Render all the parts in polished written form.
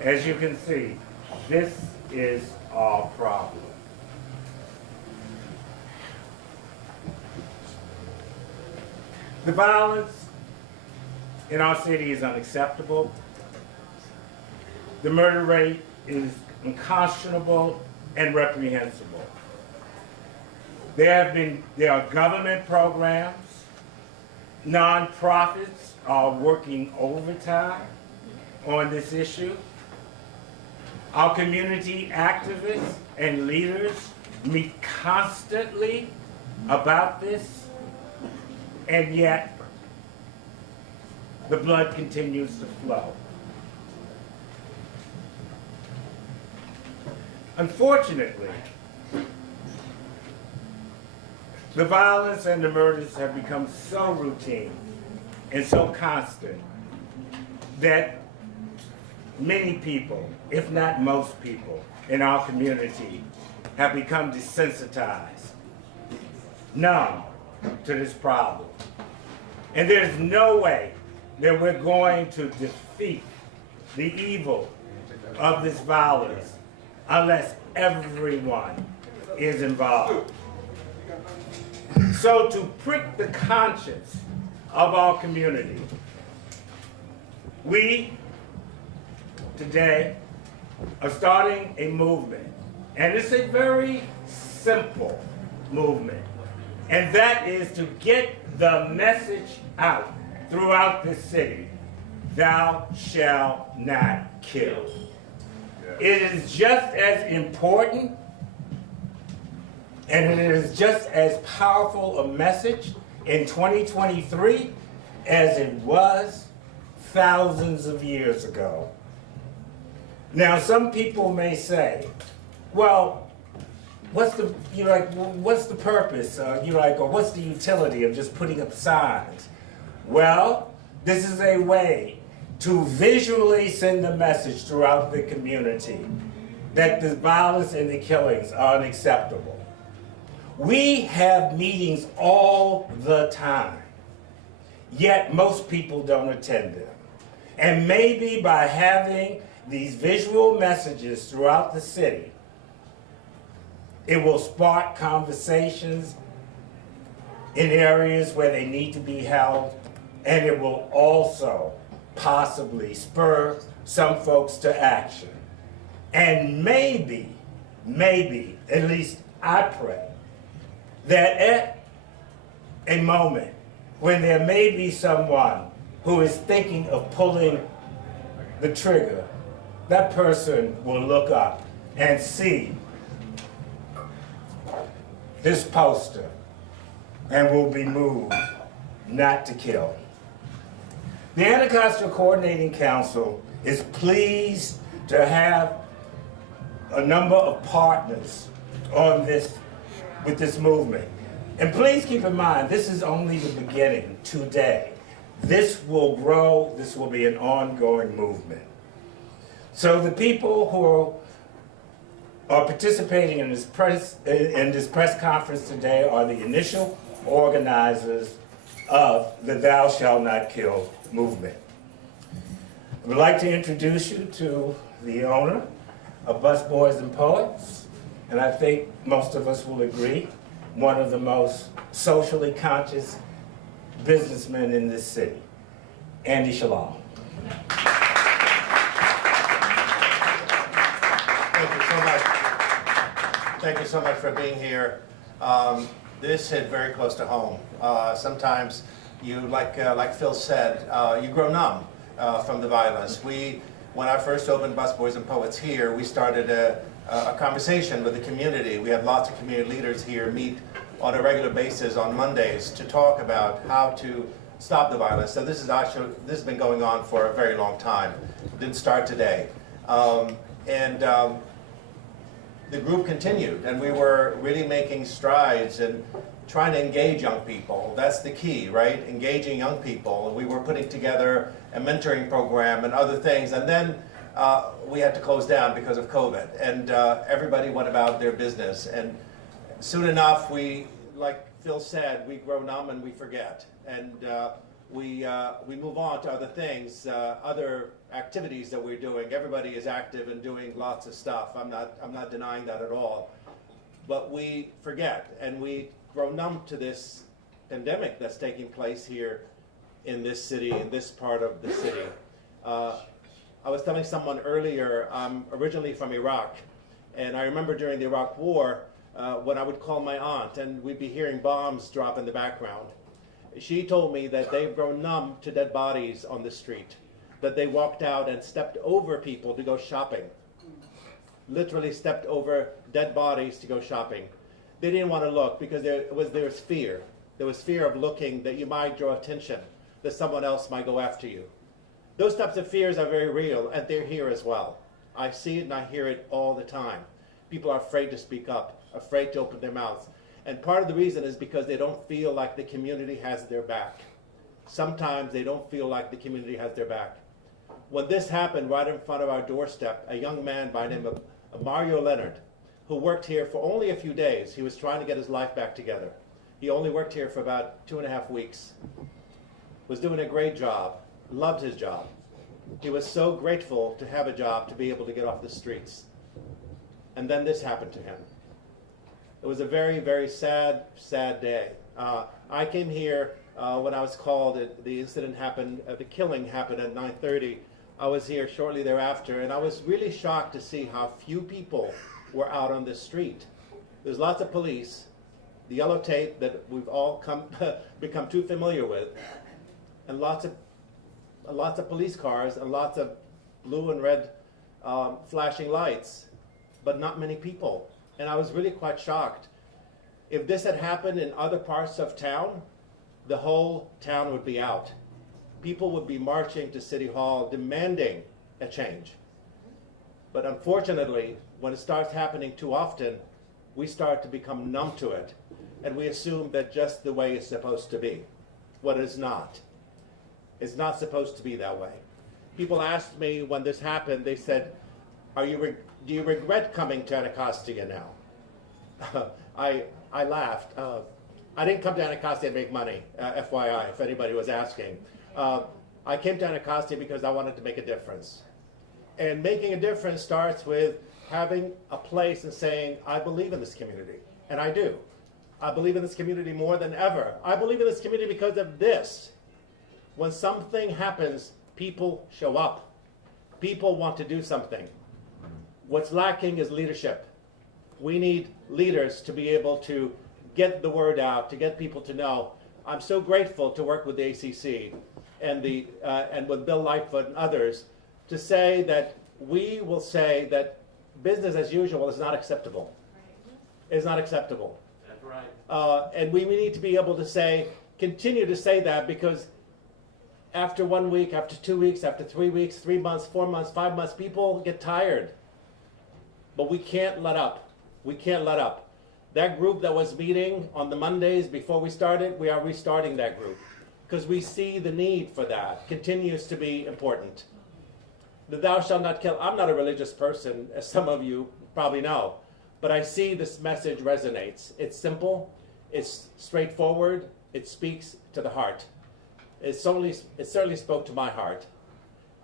As you can see, this is our problem. The violence in our city is unacceptable. The murder rate is unconscionable and reprehensible. There are government programs, nonprofits are working overtime on this issue. Our community activists and leaders meet constantly about this, and yet the blood continues to flow. Unfortunately, the violence and the murders have become so routine and so constant that many people, if not most people, in our community have become desensitized, numb to this problem. And there's no way that we're going to defeat the evil of this violence unless everyone is involved. So to prick the conscience of our community, we today are starting a movement, and it's a very simple movement, and that is to get the message out throughout the city: thou shalt not kill. It is just as important and it is just as powerful a message in 2023 as it was thousands of years ago. Now, some people may say, well, what's the purpose? Or what's the utility of just putting up signs? Well, this is a way to visually send a message throughout the community that the violence and the killings are unacceptable. We have meetings all the time, yet most people don't attend them. And maybe by having these visual messages throughout the city, it will spark conversations in areas where they need to be held, and it will also possibly spur some folks to action. And maybe, at least I pray, that at a moment when there may be someone who is thinking of pulling the trigger, that person will look up and see this poster and will be moved not to kill. The Anacostia Coordinating Council is pleased to have a number of partners on this, with this movement. And please keep in mind, this is only the beginning today. This will grow, this will be an ongoing movement. So the people who are participating in this press conference today are the initial organizers of the Thou Shalt Not Kill movement. I would like to introduce you to the owner of Busboys and Poets, and I think most of us will agree, one of the most socially conscious businessmen in this city, Andy Shalal. Thank you so much. Thank you so much for being here. This hit very close to home. Sometimes you, like Phil said, you grow numb from the violence. When I first opened Busboys and Poets here, we started a conversation with the community. We had lots of community leaders here meet on a regular basis on Mondays to talk about how to stop the violence. So this has been going on for a very long time. It didn't start today. The group continued, and we were really making strides and trying to engage young people. That's the key, right? Engaging young people. And we were putting together a mentoring program and other things, and then we had to close down because of COVID, and everybody went about their business. And soon enough, like Phil said, we grow numb and we forget. And we move on to other things, other activities that we're doing. Everybody is active and doing lots of stuff. I'm not denying that at all. But we forget and we grow numb to this pandemic that's taking place here in this city, in this part of the city. I was telling someone earlier, I'm originally from Iraq, and I remember during the Iraq War when I would call my aunt and we'd be hearing bombs drop in the background. She told me that they've grown numb to dead bodies on the street, that they walked out and stepped over people to go shopping. Literally stepped over dead bodies to go shopping. They didn't want to look because there was fear. There was fear of looking, that you might draw attention, that someone else might go after you. Those types of fears are very real, and they're here as well. I see it and I hear it all the time. People are afraid to speak up, afraid to open their mouths. And part of the reason is because they don't feel like the community has their back. Sometimes they don't feel like the community has their back. When this happened right in front of our doorstep, a young man by the name of Mario Leonard, who worked here for only a few days, he was trying to get his life back together. He only worked here for about 2.5 weeks. Was doing a great job, loved his job. He was so grateful to have a job, to be able to get off the streets. And then this happened to him. It was a very, very sad, sad day. I came here when I was called. The incident happened, the killing happened at 9:30. I was here shortly thereafter, and I was really shocked to see how few people were out on the street. There's lots of police, the yellow tape that we've all become too familiar with, and lots of police cars and lots of blue and red flashing lights, but not many people. And I was really quite shocked. If this had happened in other parts of town, the whole town would be out. People would be marching to City Hall demanding a change. But unfortunately, when it starts happening too often, we start to become numb to it. And we assume that just the way it's supposed to be. What it's not. It's not supposed to be that way. People asked me when this happened, they said, do you regret coming to Anacostia now? I laughed. I didn't come to Anacostia to make money, FYI, if anybody was asking. I came to Anacostia because I wanted to make a difference. And making a difference starts with having a place and saying, I believe in this community. And I do. I believe in this community more than ever. I believe in this community because of this. When something happens, people show up. People want to do something. What's lacking is leadership. We need leaders to be able to get the word out, to get people to know. I'm so grateful to work with the ACC and with Bill Lightfoot and others to say that we will say that business as usual is not acceptable. It's not acceptable. That's right. And we need to be able to say, continue to say that, because after 1 week, after 2 weeks, after 3 weeks, 3 months, 4 months, 5 months, people get tired. But we can't let up. We can't let up. That group that was meeting on the Mondays before we started, we are restarting that group because we see the need for that continues to be important. The thou shalt not kill. I'm not a religious person, as some of you probably know, but I see this message resonates. It's simple, it's straightforward, it speaks to the heart. It certainly spoke to my heart.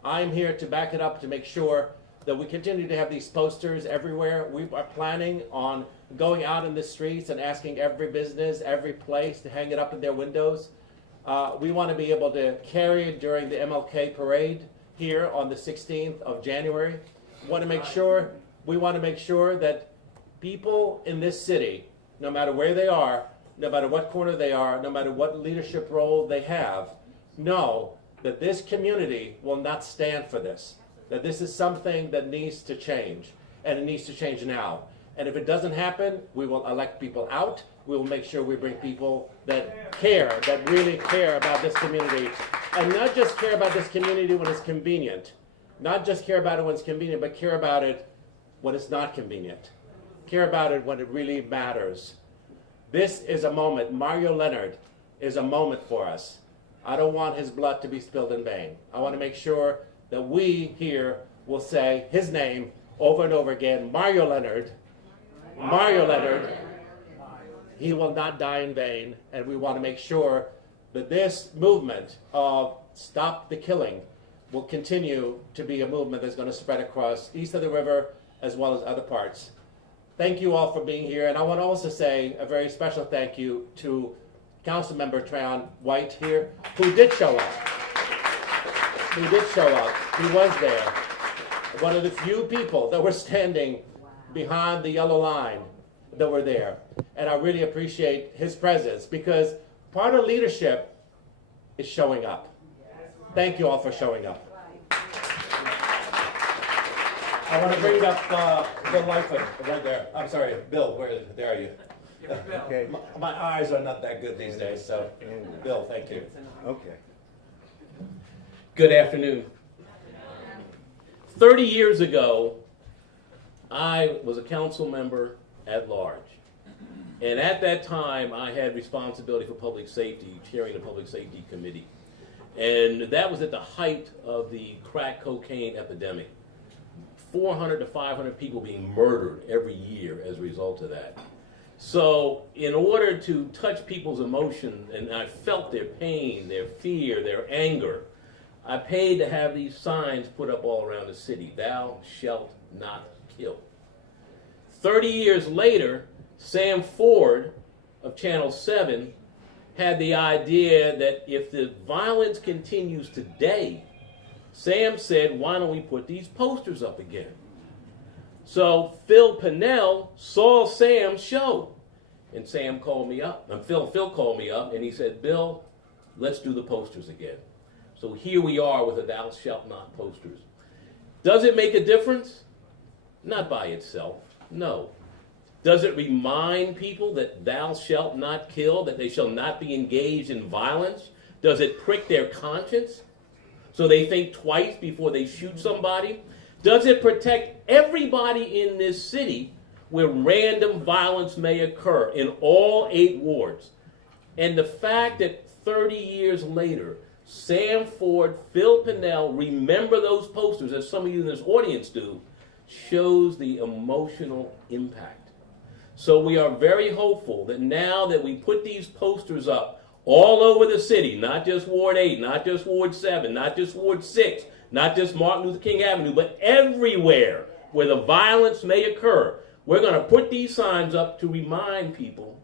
I'm here to back it up, to make sure that we continue to have these posters everywhere. We are planning on going out in the streets and asking every business, every place to hang it up in their windows. We want to be able to carry it during the MLK parade here on the 16th of January. We want to make sure that people in this city, no matter where they are, no matter what corner they are, no matter what leadership role they have, know that this community will not stand for this. That this is something that needs to change, and it needs to change now. And if it doesn't happen, we will elect people out. We will make sure we bring people that care, that really care about this community. And not just care about this community when it's convenient. Not just care about it when it's convenient, but care about it when it's not convenient. Care about it when it really matters. This is a moment. Mario Leonard is a moment for us. I don't want his blood to be spilled in vain. I want to make sure that we here will say his name over and over again. Mario Leonard. Mario Leonard. He will not die in vain, and we want to make sure that this movement of Stop the Killing will continue to be a movement that's going to spread across east of the river as well as other parts. Thank you all for being here, and I want to also say a very special thank you to Councilmember Trayon White here, who did show up. He was there. One of the few people that were standing behind the yellow line that were there. And I really appreciate his presence, because part of leadership is showing up. Thank you all for showing up. I want to bring up Bill Lightfoot right there. I'm sorry, Bill, there are you? Okay. My eyes are not that good these days, so Bill, thank you. Okay. Good afternoon. 30 years ago, I was a council member at large. And at that time, I had responsibility for public safety, chairing the Public Safety Committee. And that was at the height of the crack cocaine epidemic. 400 to 500 people being murdered every year as a result of that. So in order to touch people's emotion, and I felt their pain, their fear, their anger, I paid to have these signs put up all around the city. Thou shalt not kill. 30 years later, Sam Ford of Channel 7 had the idea that if the violence continues today, Sam said, why don't we put these posters up again? So Phil Pinnell saw Sam's show, and Sam called me up, and Phil called me up, and he said, Bill, let's do the posters again. So here we are with the Thou Shalt Not posters. Does it make a difference? Not by itself, no. Does it remind people that thou shalt not kill, that they shall not be engaged in violence? Does it prick their conscience so they think twice before they shoot somebody? Does it protect everybody in this city where random violence may occur in all 8 wards? And the fact that 30 years later, Sam Ford, Phil Pinnell remember those posters, as some of you in this audience do, shows the emotional impact. So we are very hopeful that now that we put these posters up all over the city, not just Ward 8, not just Ward 7, not just Ward 6, not just Martin Luther King Avenue, but everywhere where the violence may occur, we're going to put these signs up to remind people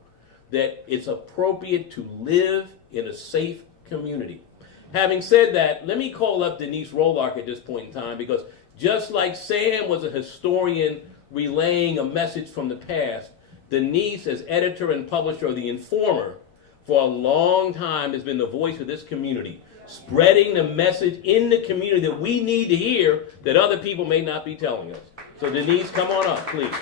that it's appropriate to live in a safe community. Having said that, let me call up Denise Rolark at this point in time, because just like Sam was a historian relaying a message from the past, Denise, as editor and publisher of The Informer, for a long time has been the voice of this community, spreading the message in the community that we need to hear that other people may not be telling us. So Denise, come on up, please.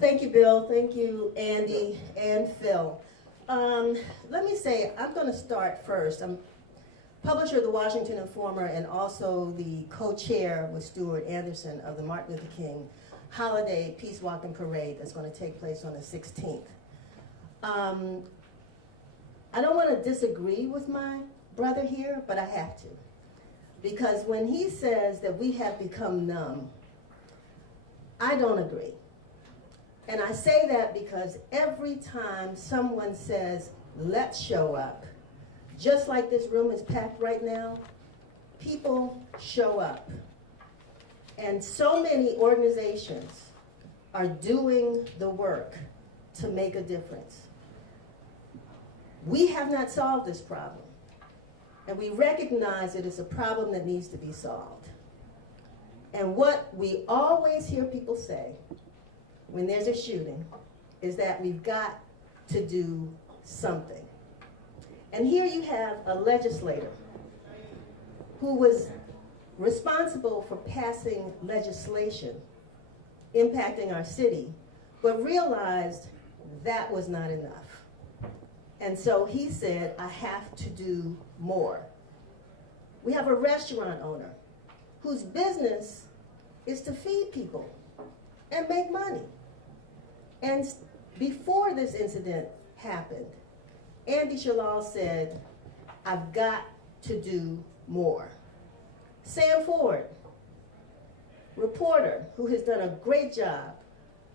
Thank you, Bill. Thank you, Andy and Phil. Let me say, I'm going to start first. I'm publisher of the Washington Informer and also the co-chair with Stuart Anderson of the Martin Luther King Holiday Peace Walk and Parade that's going to take place on the 16th. I don't want to disagree with my brother here, but I have to. Because when he says that we have become numb, I don't agree. And I say that because every time someone says, let's show up, just like this room is packed right now, people show up. And so many organizations are doing the work to make a difference. We have not solved this problem. And we recognize that it's a problem that needs to be solved. And what we always hear people say when there's a shooting is that we've got to do something. And here you have a legislator who was responsible for passing legislation impacting our city, but realized that was not enough. And so he said, I have to do more. We have a restaurant owner whose business is to feed people and make money. And before this incident happened, Andy Shalal said, I've got to do more. Sam Ford, reporter who has done a great job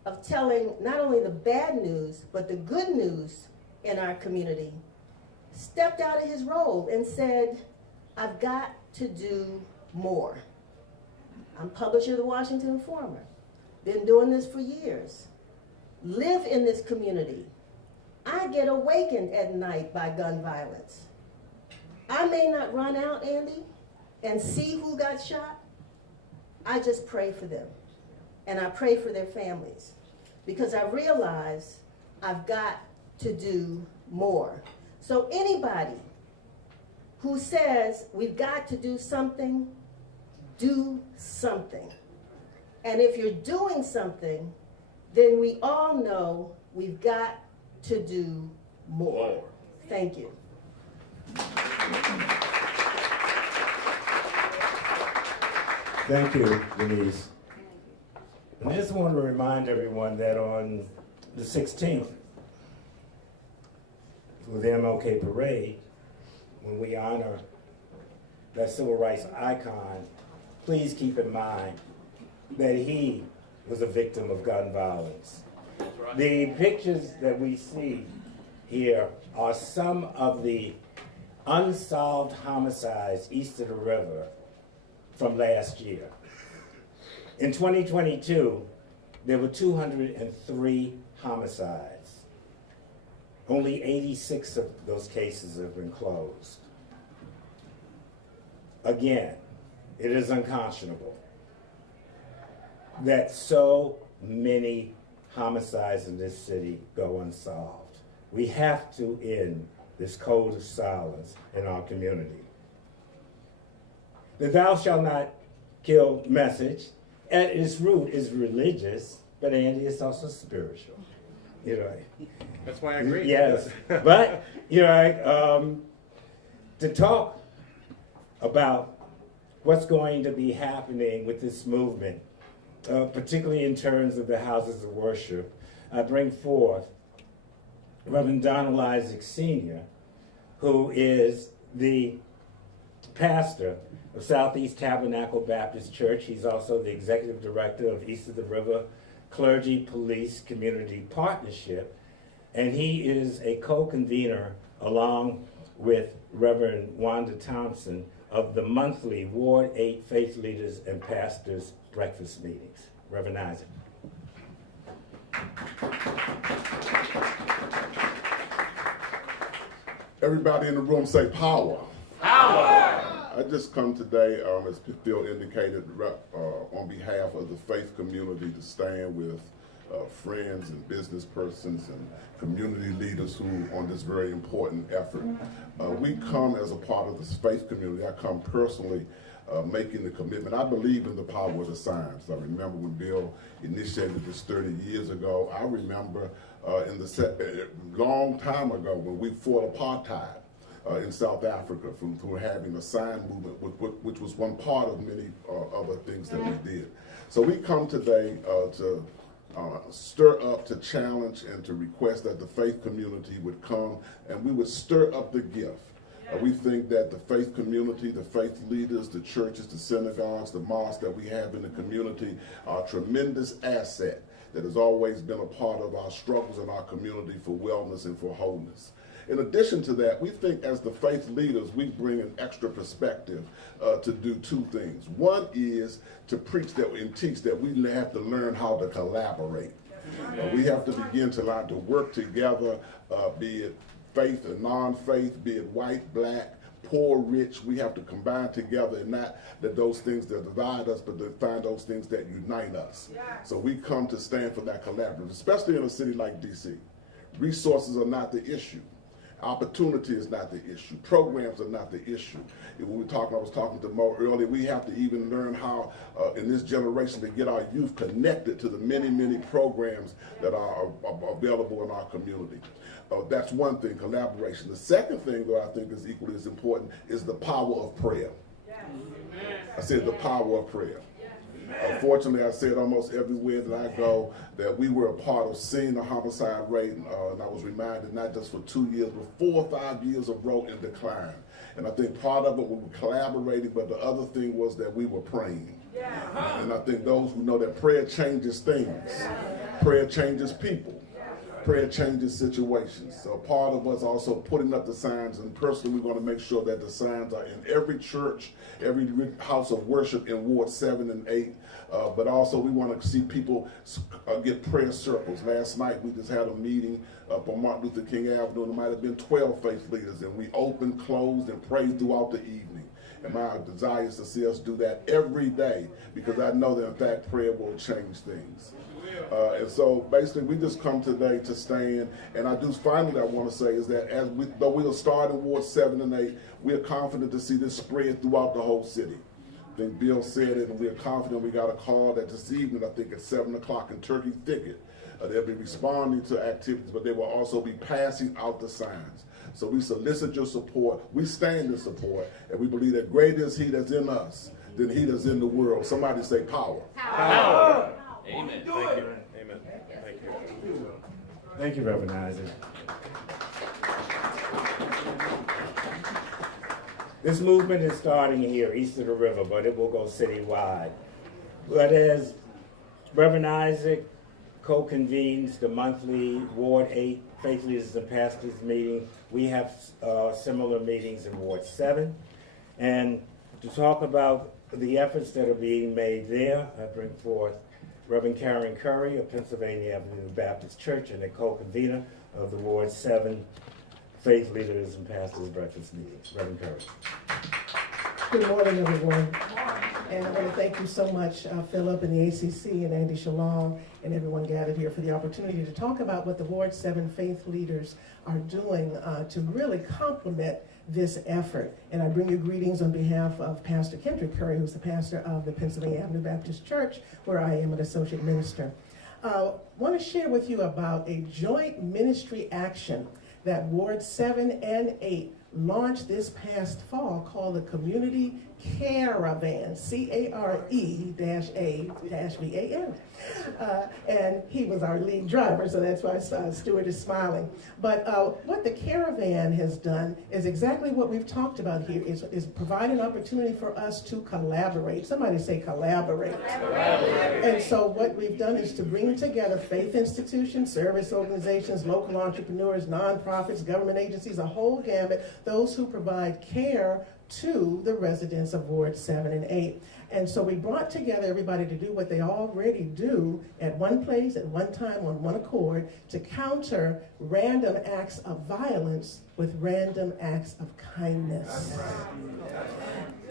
of telling not only the bad news, but the good news in our community, stepped out of his role and said, I've got to do more. I'm publisher of the Washington Informer. Been doing this for years. Live in this community. I get awakened at night by gun violence. I may not run out, Andy, and see who got shot. I just pray for them. And I pray for their families. Because I realize I've got to do more. So anybody who says we've got to do something, do something. And if you're doing something, then we all know we've got to do more. Thank you. Thank you, Denise. I just want to remind everyone that on the 16th, with the MLK Parade, when we honor that civil rights icon, please keep in mind that he was a victim of gun violence. The pictures that we see here are some of the unsolved homicides east of the river from last year. In 2022, there were 203 homicides. Only 86 of those cases have been closed. Again, it is unconscionable that so many homicides in this city go unsolved. We have to end this code of silence in our community. The thou shalt not kill message at its root is religious, but Andy, it's also spiritual. You know. That's why I agree. Yes, but you know, to talk about what's going to be happening with this movement, particularly in terms of the houses of worship, I bring forth Reverend Donald Isaac Sr., who is the pastor of Southeast Tabernacle Baptist Church. He's also the executive director of East of the River Clergy Police Community Partnership, and he is a co-convener along with Reverend Wanda Thompson of the monthly Ward 8 Faith Leaders and Pastors Breakfast Meetings. Reverend Isaac. Everybody in the room say power. Power! I just come today, as Phil indicated, on behalf of the faith community to stand with friends and business persons and community leaders who on this very important effort. We come as a part of this faith community. I come personally making the commitment. I believe in the power of the signs. I remember when Bill initiated this 30 years ago. I remember in the long time ago when we fought apartheid in South Africa from having a sign movement, which was one part of many other things that we did. So we come today to stir up, to challenge, and to request that the faith community would come and we would stir up the gift. We think that the faith community, the faith leaders, the churches, the synagogues, the mosques that we have in the community are a tremendous asset that has always been a part of our struggles in our community for wellness and for wholeness. In addition to that, we think as the faith leaders, we bring an extra perspective to do two things. One is to preach that and teach that we have to learn how to collaborate. We have to begin to learn to work together, be it faith or non-faith, be it white, black, poor, rich. We have to combine together, and not that those things that divide us, but to find those things that unite us. So we come to stand for that collaboration, especially in a city like DC. Resources are not the issue. Opportunity is not the issue. Programs are not the issue. When I was talking to Mo earlier, we have to even learn how, in this generation, to get our youth connected to the many, many programs that are available in our community. That's one thing, collaboration. The second thing that I think is equally as important is the power of prayer. I said the power of prayer. Fortunately, I said almost everywhere that I go that we were a part of seeing the homicide rate, and I was reminded not just for 2 years, but 4 or 5 years of growth and decline. And I think part of it we were collaborating, but the other thing was that we were praying. And I think those who know that prayer changes things. Prayer changes people. Prayer changes situations. So part of us also putting up the signs, and personally we want to make sure that the signs are in every church, every house of worship in Ward 7 and 8. But also we want to see people get prayer circles. Last night we just had a meeting up on Martin Luther King Avenue, and there might have been 12 faith leaders, and we opened, closed, and prayed throughout the evening. And my desire is to see us do that every day, because I know that in fact prayer will change things. And so basically we just come today to stand, and I do finally I want to say is that though we'll start in Ward 7 and 8, we are confident to see this spread throughout the whole city. I think Bill said it, and we are confident. We got a call that this evening, I think at 7 o'clock in Turkey Thicket, they'll be responding to activities, but they will also be passing out the signs. So we solicit your support, we stand in support, and we believe that greater is he that's in us than he that's in the world. Somebody say power. Power. Amen. Thank you. Amen. Thank you. Thank you, Reverend Isaac. This movement is starting here, east of the river, but it will go citywide. But as Reverend Isaac co-convenes the monthly Ward 8 Faith Leaders and Pastors meeting, we have similar meetings in Ward 7. And to talk about the efforts that are being made there, I bring forth Reverend Karen Curry of Pennsylvania Avenue Baptist Church and the co-convener of the Ward 7 Faith Leaders and Pastors Breakfast Meeting. Reverend Curry. Good morning, everyone. And I want to thank you so much, Philip and the ACC and Andy Shalom and everyone gathered here for the opportunity to talk about what the Ward 7 faith leaders are doing to really complement this effort. And I bring you greetings on behalf of Pastor Kendrick Curry, who's the pastor of the Pennsylvania Avenue Baptist Church, where I am an associate minister. I want to share with you about a joint ministry action that Ward 7 and 8 launched this past fall called the Community Caravan, C-A-R-E-A-V-A-N. And he was our lead driver, so that's why Stuart is smiling. But what the Caravan has done is exactly what we've talked about here, is provide an opportunity for us to collaborate. Somebody say collaborate. And so what we've done is to bring together faith institutions, service organizations, local entrepreneurs, nonprofits, government agencies, a whole gamut, those who provide care to the residents of Ward 7 and 8. And so we brought together everybody to do what they already do at one place, at one time, on one accord, to counter random acts of violence with random acts of kindness.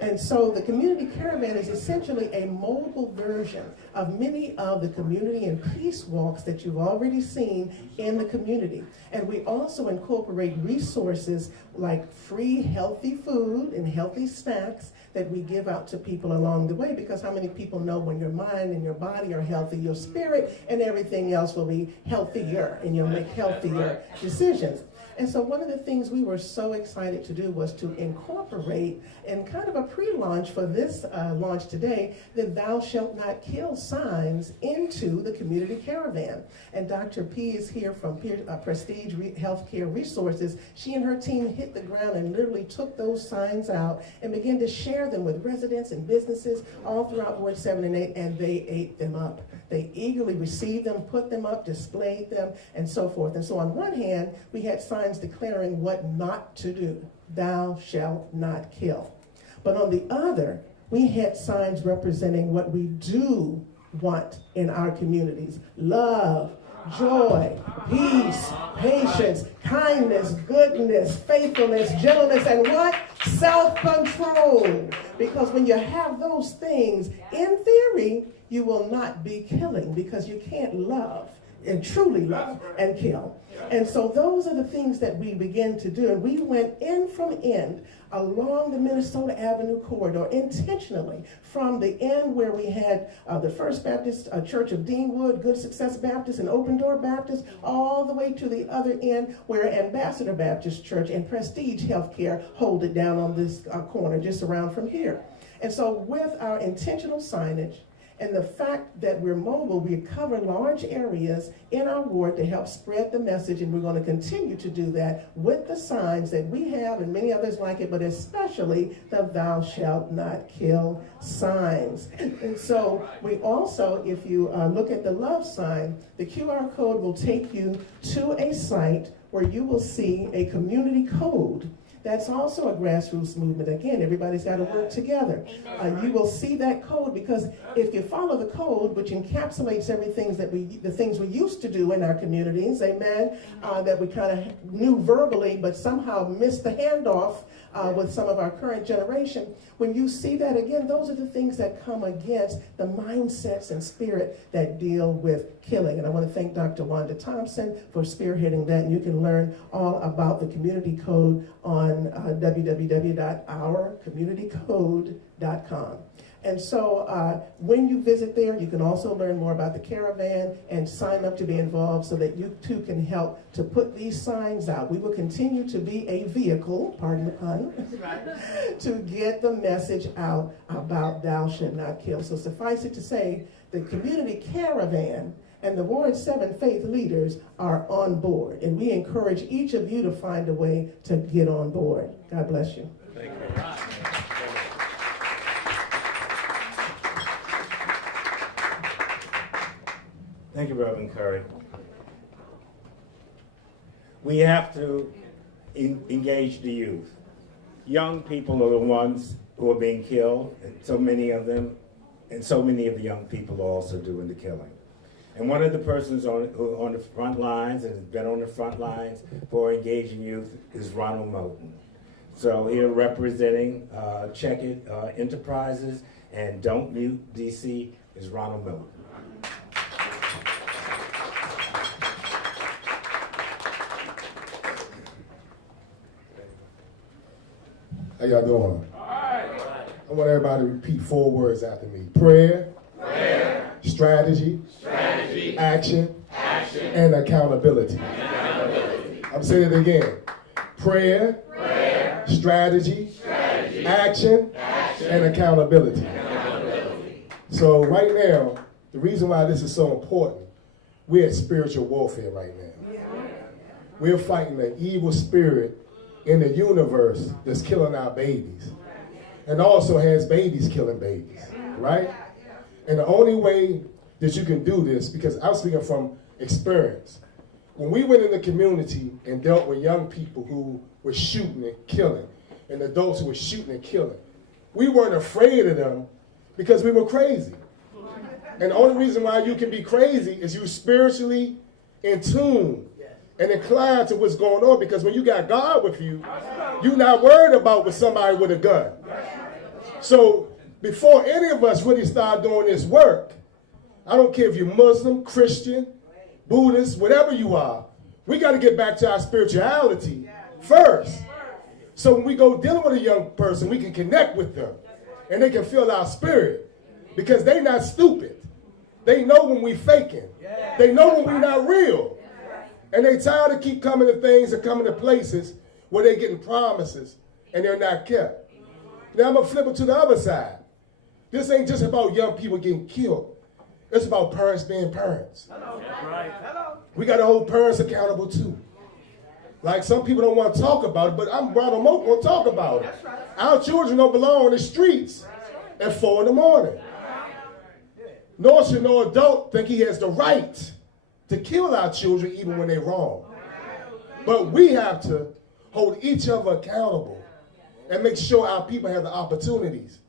And so the Community Caravan is essentially a mobile version of many of the community and peace walks that you've already seen in the community. And we also incorporate resources like free healthy food and healthy snacks that we give out to people along the way, because how many people know when your mind and your body are healthy, your spirit and everything else will be healthier, and you'll make healthier decisions. And so one of the things we were so excited to do was to incorporate, in kind of a pre-launch for this launch today, the Thou Shalt Not Kill signs into the Community Caravan. And Dr. P is here from Prestige Healthcare Resources. She and her team hit the ground and literally took those signs out and began to share them with residents and businesses all throughout Ward 7 and 8, and they ate them up. They eagerly received them, put them up, displayed them, and so forth. And so on one hand, we had signs declaring what not to do. Thou shalt not kill. But on the other, we had signs representing what we do want in our communities. Love, joy, peace, patience, kindness, goodness, faithfulness, gentleness, and what? Self-control. Because when you have those things, in theory, you will not be killing, because you can't love and truly love and kill. And so those are the things that we begin to do. And we went in from end along the Minnesota Avenue corridor intentionally, from the end where we had the First Baptist Church of Deanwood, Good Success Baptist, and Open Door Baptist, all the way to the other end where Ambassador Baptist Church and Prestige Healthcare hold it down on this corner just around from here. And so with our intentional signage And the fact that we're mobile, we cover large areas in our ward to help spread the message, and we're going to continue to do that with the signs that we have and many others like it, but especially the thou shalt not kill signs. And so we also, if you look at the love sign, the QR code will take you to a site where you will see a community code. That's also a grassroots movement. Again, everybody's got to work together. You will see that code, because if you follow the code, which encapsulates everything the things we used to do in our communities, amen, that we kind of knew verbally, but somehow missed the handoff with some of our current generation. When you see that again, those are the things that come against the mindsets and spirit that deal with killing. And I want to thank Dr. Wanda Thompson for spearheading that. And you can learn all about the community code on www.ourcommunitycode.com. And so when you visit there, you can also learn more about the caravan and sign up to be involved so that you too can help to put these signs out. We will continue to be a vehicle, pardon the pun, to get the message out about thou shalt not kill. So suffice it to say, the community caravan and the Ward 7 faith leaders are on board. And we encourage each of you to find a way to get on board. God bless you. Thank you. Thank you, Reverend Curry. We have to engage the youth. Young people are the ones who are being killed, and so many of them, and so many of the young people are also doing the killing. And one of the persons on the front lines, and has been on the front lines for engaging youth, is Ronald Moten. So here representing Check It Enterprises and Don't Mute DC is Ronald Moten. How y'all doing? All right. I want everybody to repeat 4 words after me. Prayer, strategy, action, and accountability. I'm saying it again. Prayer, strategy, action, and accountability. So right now, the reason why this is so important, we're at spiritual warfare right now. We're fighting an evil spirit in the universe that's killing our babies, and also has babies killing babies, right? And the only way that you can do this, because I'm speaking from experience, when we went in the community and dealt with young people who were shooting and killing, and adults who were shooting and killing, we weren't afraid of them because we were crazy. And the only reason why you can be crazy is you're spiritually in tune and inclined to what's going on, because when you got God with you, you're not worried about with somebody with a gun. So before any of us really start doing this work, I don't care if you're Muslim, Christian, Buddhist, whatever you are, we got to get back to our spirituality first. So when we go dealing with a young person, we can connect with them and they can feel our spirit, because they're not stupid. They know when we faking. They know when we're not real. And they tired of keep coming to things and coming to places where they're getting promises and they're not kept. Now I'm going to flip it to the other side. This ain't just about young people getting killed. It's about parents being parents. We got to hold parents accountable too. Like, some people don't want to talk about it, but I'm Ronald Moten going to talk about it. Our children don't belong on the streets at 4 in the morning. Nor should no adult think he has the right to kill our children even when they're wrong. But we have to hold each other accountable and make sure our people have the opportunities.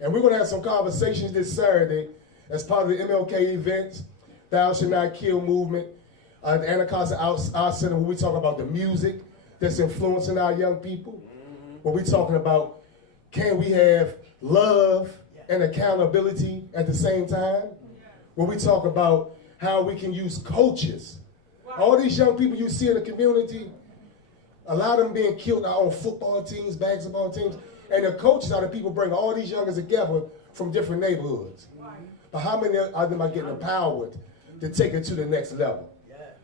And we're going to have some conversations this Saturday as part of the MLK events, Thou Shalt Not Kill movement, the Anacostia Art Center, where we talk about the music that's influencing our young people. Where we're talking about, can we have love and accountability at the same time? Where we talk about how we can use coaches. All these young people you see in the community, a lot of them being killed now on football teams, basketball teams, and the coaches are the people bring all these youngers together from different neighborhoods. But how many of them are getting empowered to take it to the next level?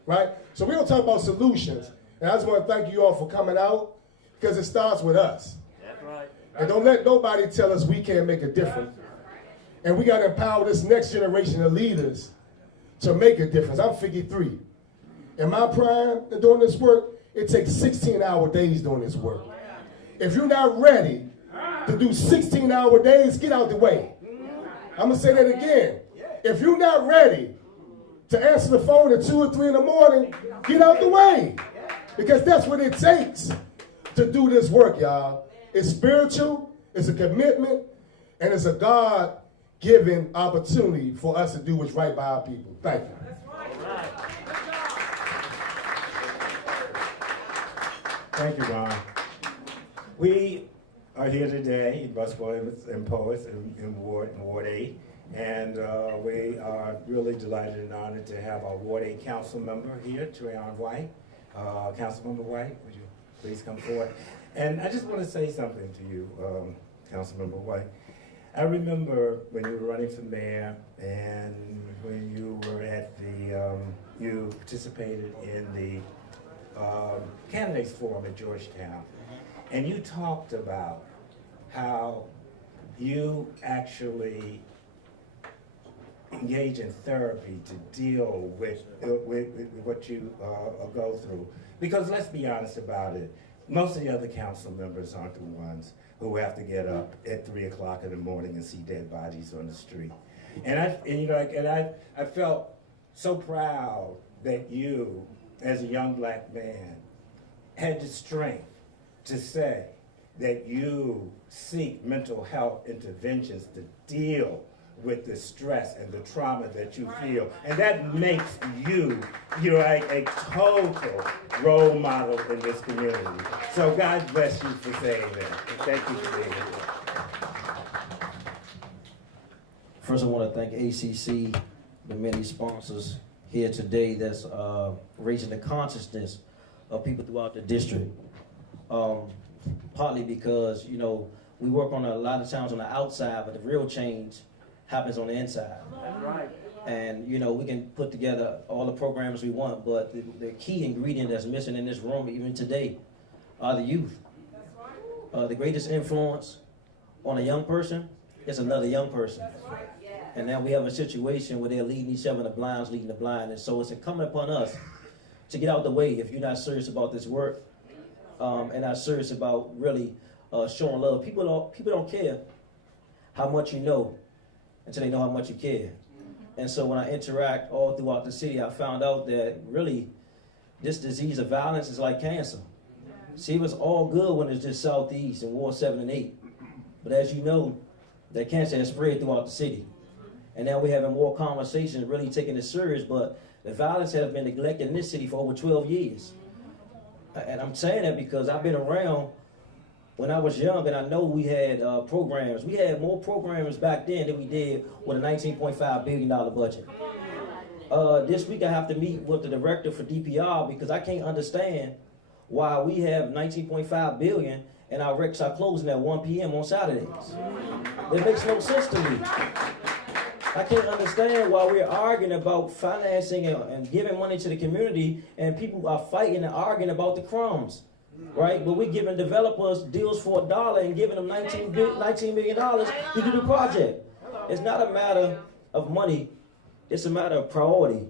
Right? So we're going to talk about solutions. And I just want to thank you all for coming out, because it starts with us. That's right. And don't let nobody tell us we can't make a difference. And we got to empower this next generation of leaders to make a difference. I'm 53. In my prime doing this work, it takes 16-hour days doing this work. If you're not ready to do 16-hour days, get out the way. I'm going to say that again. If you're not ready to answer the phone at 2 or 3 in the morning, get out the way. Because that's what it takes to do this work, y'all. It's spiritual, it's a commitment, and it's a God-given opportunity for us to do what's right by our people. Thank you. Thank you, Ron. We are here today, busboys and poets in Ward 8, and we are really delighted and honored to have our Ward 8 council member here, Treyon White. Councilmember White, would you please come forward? And I just want to say something to you, Councilmember White. I remember when you were running for mayor and when you were at the, you participated in the candidates forum at Georgetown, and you talked about how you actually engage in therapy to deal with what you go through. Because let's be honest about it, most of the other council members aren't the ones who have to get up at 3 o'clock in the morning and see dead bodies on the street. And I felt so proud that you, as a young black man, had the strength to say that you seek mental health interventions to deal with the stress and the trauma that you feel. And that makes you, you're like a total role model in this community. So God bless you for saying that. And thank you for being here. First, I want to thank ACC, the many sponsors here today that's raising the consciousness of people throughout the district. Partly because, you know, we work on a lot of times on the outside, but the real change happens on the inside. That's right. And, you know, we can put together all the programs we want, but the key ingredient that's missing in this room, even today, are the youth. The greatest influence on a young person is another young person. And now we have a situation where they're leading each other, the blind's leading the blind. And so it's incumbent upon us to get out the way if you're not serious about this work and not serious about really showing love. People don't care how much you know until they know how much you care. And so when I interact all throughout the city, I found out that really this disease of violence is like cancer. See, it was all good when it's just Southeast in Ward 7 and 8. But as you know, that cancer has spread throughout the city. And now we're having more conversations, really taking it serious, but the violence has been neglected in this city for over 12 years. And I'm saying that because I've been around when I was young, and I know we had programs. We had more programs back then than we did with a $19.5 billion budget. This week I have to meet with the director for DPR because I can't understand why we have $19.5 billion and our recs are closing at 1 p.m. on Saturdays. It makes no sense to me. I can't understand why we're arguing about financing and giving money to the community and people are fighting and arguing about the crumbs, right? But we're giving developers deals for $1 and giving them $19 million to do the project. It's not a matter of money, it's a matter of priority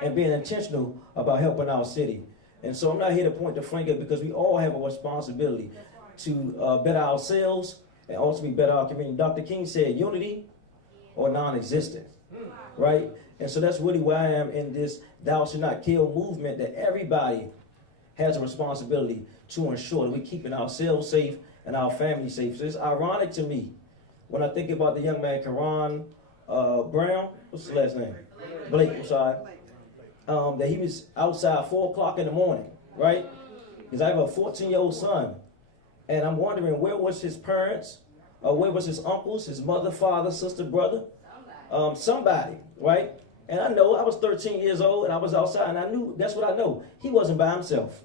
and being intentional about helping our city. And so I'm not here to point the finger because we all have a responsibility to better ourselves and ultimately better our community. Dr. King said unity or non-existent, right? And so that's really where I am in this thou shalt not kill movement, that everybody has a responsibility to ensure that we're keeping ourselves safe and our family safe. So it's ironic to me when I think about the young man, Karan Brown, what's his last name? Blake, I'm sorry. That he was outside 4 o'clock in the morning, right? Because I have a 14-year-old son. And I'm wondering, where was his parents? Where was his uncles, his mother, father, sister, brother? Somebody, right? And I know I was 13 years old and I was outside and I knew, that's what I know. He wasn't by himself.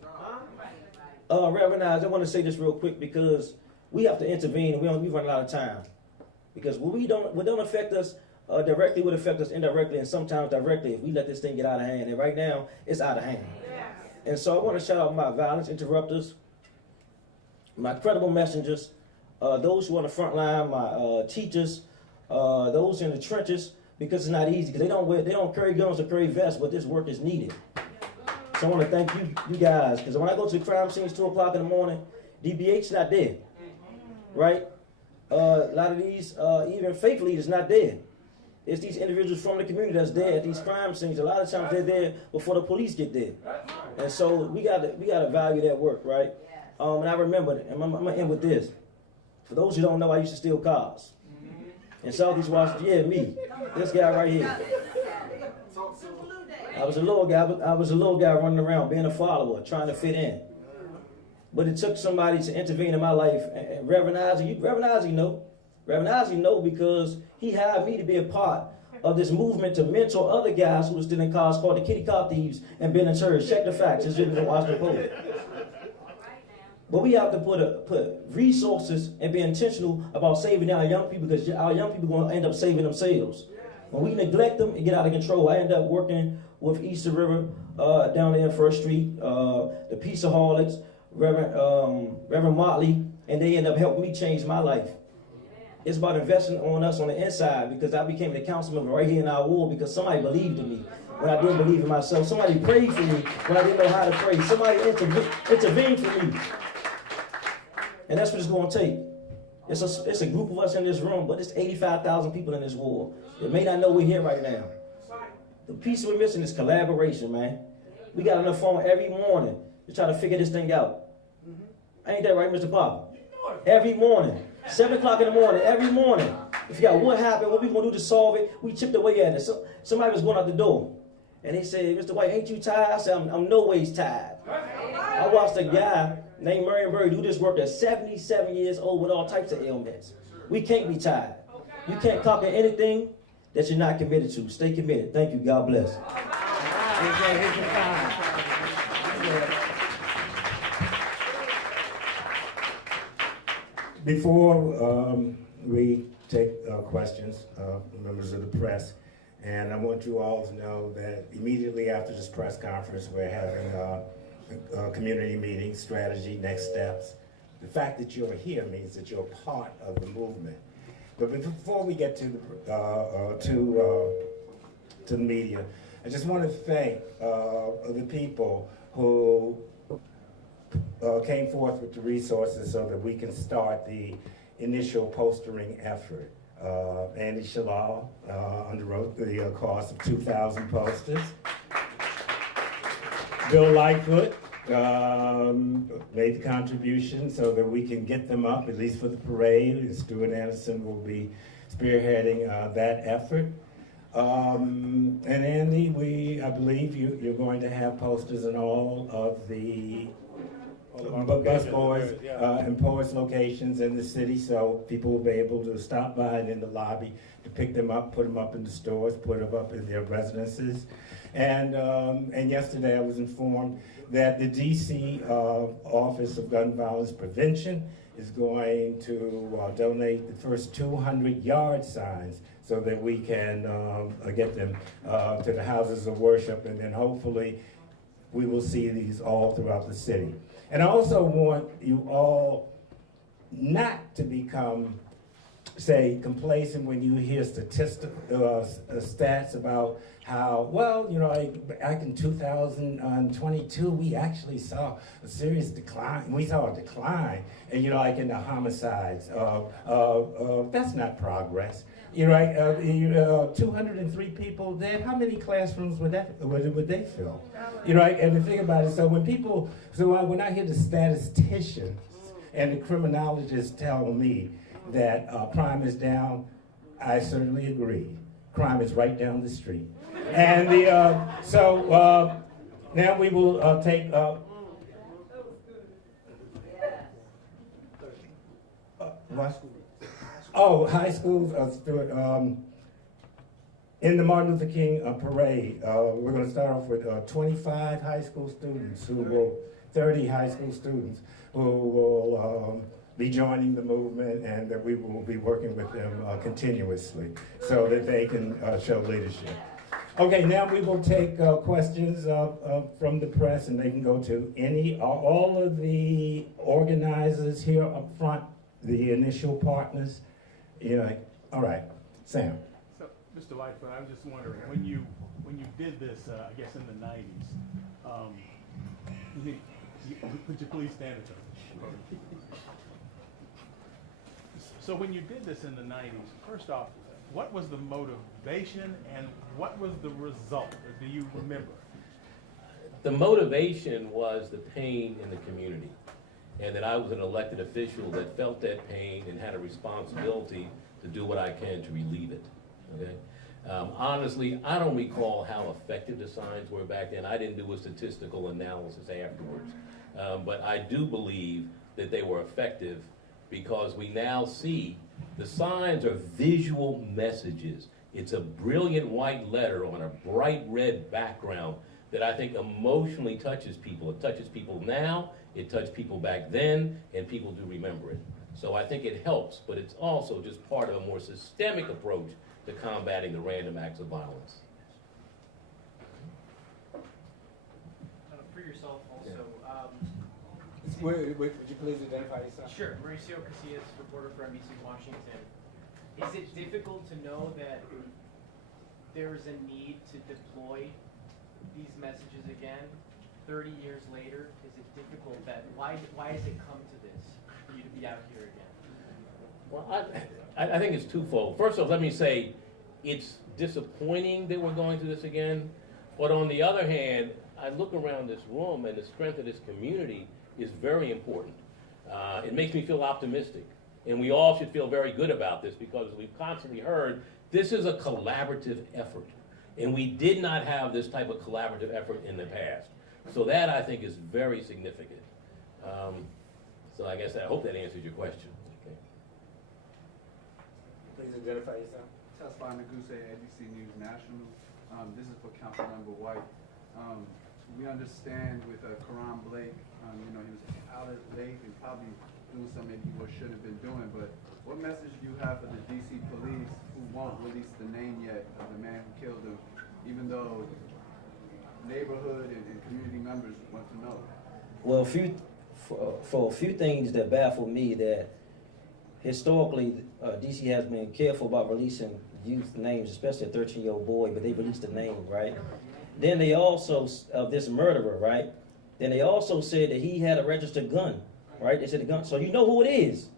Reverend, I want to say this real quick because we have to intervene and we run out of time. Because what don't affect us directly would affect us indirectly and sometimes directly if we let this thing get out of hand. And right now, it's out of hand. And so I want to shout out my violence interrupters, my credible messengers, those who are on the front line, my teachers, those in the trenches, because it's not easy, because they don't carry guns or carry vests, but this work is needed. So I want to thank you guys, because when I go to the crime scenes 2 o'clock in the morning, DBH not there, right? A lot of these, even faith leaders not there. It's these individuals from the community that's there at these crime scenes. A lot of times they're there before the police get there. And so we gotta value that work, right? And I remember, and I'm gonna end with this. For those who don't know, I used to steal cars. In Southeast Washington, yeah, me. This guy right here. I was a little guy running around, being a follower, trying to fit in. But it took somebody to intervene in my life. And Reverend Ozzie know because he hired me to be a part of this movement to mentor other guys who were stealing cars, called the Kitty Car Thieves and Ben and Church. Check the facts. It's written in the Washington Post. But we have to put resources and be intentional about saving our young people, because our young people are going to end up saving themselves. When we neglect them and get out of control, I end up working with Easter River down there in First Street, the Peaceaholics, Reverend Motley, and they end up helping me change my life. It's about investing on us on the inside, because I became the council member right here in our ward because somebody believed in me when I didn't believe in myself. Somebody prayed for me when I didn't know how to pray. Somebody intervened for me. And that's what it's going to take. It's a group of us in this room, but it's 85,000 people in this ward. They may not know we're here right now. The piece we're missing is collaboration, man. We got on the phone every morning to try to figure this thing out. Ain't that right, Mr. Papa? Every morning. 7 o'clock in the morning, every morning. We figure out what happened, what we going to do to solve it. We chipped away at it. So, somebody was going out the door. And they said, Mr. White, ain't you tired? I said, I'm no ways tired. I watched a guy named Marion Berry do this work at 77 years old with all types of ailments. We can't be tired. You can't conquer anything that you're not committed to. Stay committed. Thank you. God bless. Before we take questions, members of the press, and I want you all to know that immediately after this press conference, we're having a community meeting, strategy, next steps. The fact that you're here means that you're part of the movement. But before we get to the media, I just want to thank the people who came forth with the resources so that we can start the initial postering effort. Andy Shalal underwrote the cost of 2,000 posters. Bill Lightfoot made the contribution so that we can get them up, at least for the parade, and Stuart Anderson will be spearheading that effort. And Andy, I believe you're going to have posters in all of the bus boys and poets locations in the city, so people will be able to stop by and in the lobby to pick them up, put them up in the stores, put them up in their residences. And yesterday I was informed that the DC Office of Gun Violence Prevention is going to donate the first 200 yard signs so that we can get them to the houses of worship, and then hopefully we will see these all throughout the city. And I also want you all not to become, say, complacent when you hear stats about how, well, you know, back in 2022, we actually saw a serious decline. We saw a decline, and, you know, like in the homicides. That's not progress. You know, 203 people dead. How many classrooms would they fill? You know, and the thing about it, so when I hear the statisticians and the criminologists tell me that crime is down, I certainly agree. Crime is right down the street. And now we will take what? Oh, high schools, in the Martin Luther King parade, we're going to start off with 25 high school students 30 high school students who will be joining the movement, and that we will be working with them continuously so that they can show leadership. Okay, now we will take questions from the press, and they can go to all of the organizers here up front, the initial partners. Yeah, all right. Sam. So, Mr. Lightfoot, I was just wondering, when you did this, I guess in the 90s, would you please stand at the So when you did this in the 90s, first off, what was the motivation and what was the result? Do you remember? The motivation was the pain in the community, and that I was an elected official that felt that pain and had a responsibility to do what I can to relieve it, okay? Honestly, I don't recall how effective the signs were back then. I didn't do a statistical analysis afterwards. But I do believe that they were effective because we now see the signs are visual messages. It's a brilliant white letter on a bright red background that I think emotionally touches people. It touches people now, it touched people back then, and people do remember it. So I think it helps, but it's also just part of a more systemic approach to combating the random acts of violence. For yourself also. Would you please identify yourself? Sure, Mauricio Casillas, reporter for NBC Washington. Is it difficult to know that there's a need to deploy these messages again 30 years later? Is it difficult that, why has it come to this for you to be out here again? Well, I think it's twofold. First off, let me say it's disappointing that we're going through this again, but on the other hand, I look around this room and the strength of this community is very important. It makes me feel optimistic, and we all should feel very good about this because as we've constantly heard, this is a collaborative effort, and we did not have this type of collaborative effort in the past. So that I think is very significant. So I guess I hope that answers your question. Okay. Please identify yourself. Tesla Anacostia, ABC News National. This is for Councilmember White. We understand with Karan Blake, he was out late and probably doing something he shouldn't have been doing, but what message do you have for the DC police who won't release the name yet of the man who killed him, even though neighborhood and community members want to know? Well, for a few things that baffle me, that historically DC has been careful about releasing youth names, especially a 13-year-old boy, but they released the name, right? Then they also, this murderer, right? Then they also said that he had a registered gun, right? They said the gun, so you know who it is.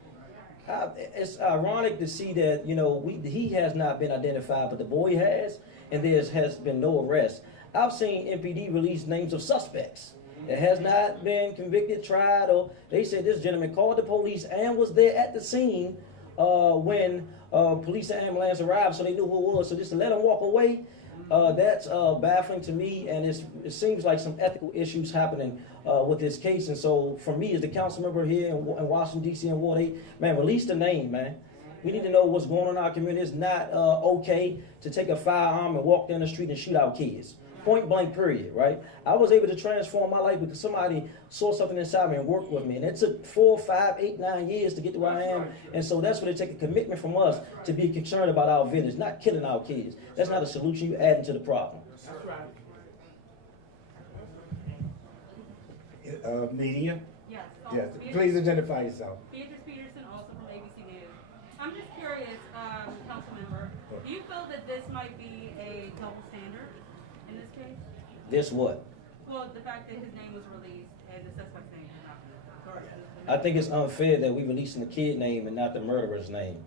It's ironic to see that, he has not been identified, but the boy has, and there has been no arrest. I've seen MPD release names of suspects that has not been convicted, tried, or they said this gentleman called the police and was there at the scene when police and ambulance arrived, so they knew who it was. So just to let him walk away, that's baffling to me, and it seems like some ethical issues happening with this case. And so for me, as the council member here in Washington, D.C. and Ward 8, man, release the name, man. We need to know what's going on in our community. It's not okay to take a firearm and walk down the street and shoot our kids. Point blank, period, right? I was able to transform my life because somebody saw something inside me and worked with me. And it took 4, 5, 8, 9 years to get to where I am. And so that's what it takes, a commitment from us to be concerned about our village, not killing our kids. That's not a solution. You're adding to the problem. Media? Yes. Yes. Please identify yourself. Beatrice Peterson, also from ABC News. I'm just curious, council member, do you feel that this might be a double standard in this case? This what? Well, the fact that his name was released and the suspect's name was not released. I think it's unfair that we're releasing the kid name and not the murderer's name.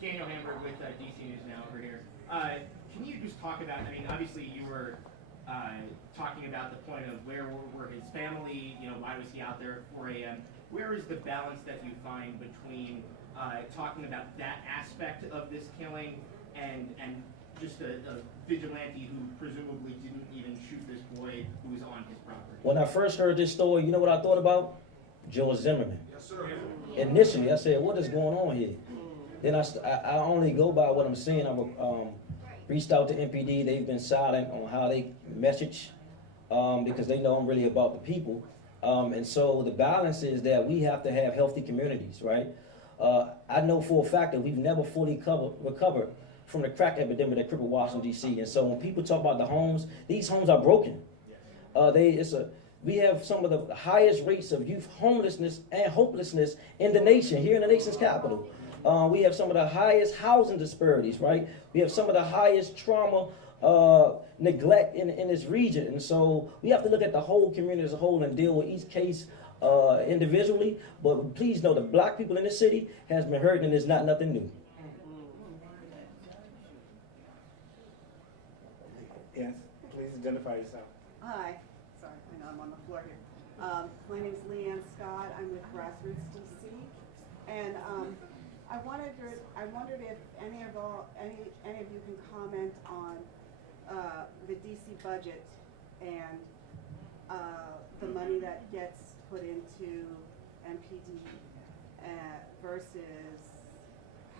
Daniel Hamburg with DC News Now over here. Can you just talk about, obviously you were talking about the point of where were his family, why was he out there at 4 a.m. Where is the balance that you find between talking about that aspect of this killing and just a vigilante who presumably didn't even shoot this boy who was on his property? When I first heard this story, you know what I thought about? George Zimmerman. Yes, sir. Initially, I said, what is going on here? Then I only go by what I'm seeing. I reached out to MPD. They've been silent on how they message because they know I'm really about the people. And so the balance is that we have to have healthy communities, right? I know for a fact that we've never fully recovered from the crack epidemic that crippled Washington, D.C. And so when people talk about the homes, these homes are broken. We have some of the highest rates of youth homelessness and hopelessness in the nation, here in the nation's capital. We have some of the highest housing disparities, right? We have some of the highest trauma, neglect in this region. And so we have to look at the whole community as a whole and deal with each case individually. But please know the black people in the city has been hurt, and it's not nothing new. Yes, please identify yourself. Hi, sorry, I know I'm on the floor here. My name's Leanne Scott. I'm with Grassroots DC, and I wondered if any of you can comment on the DC budget and the money that gets put into MPD versus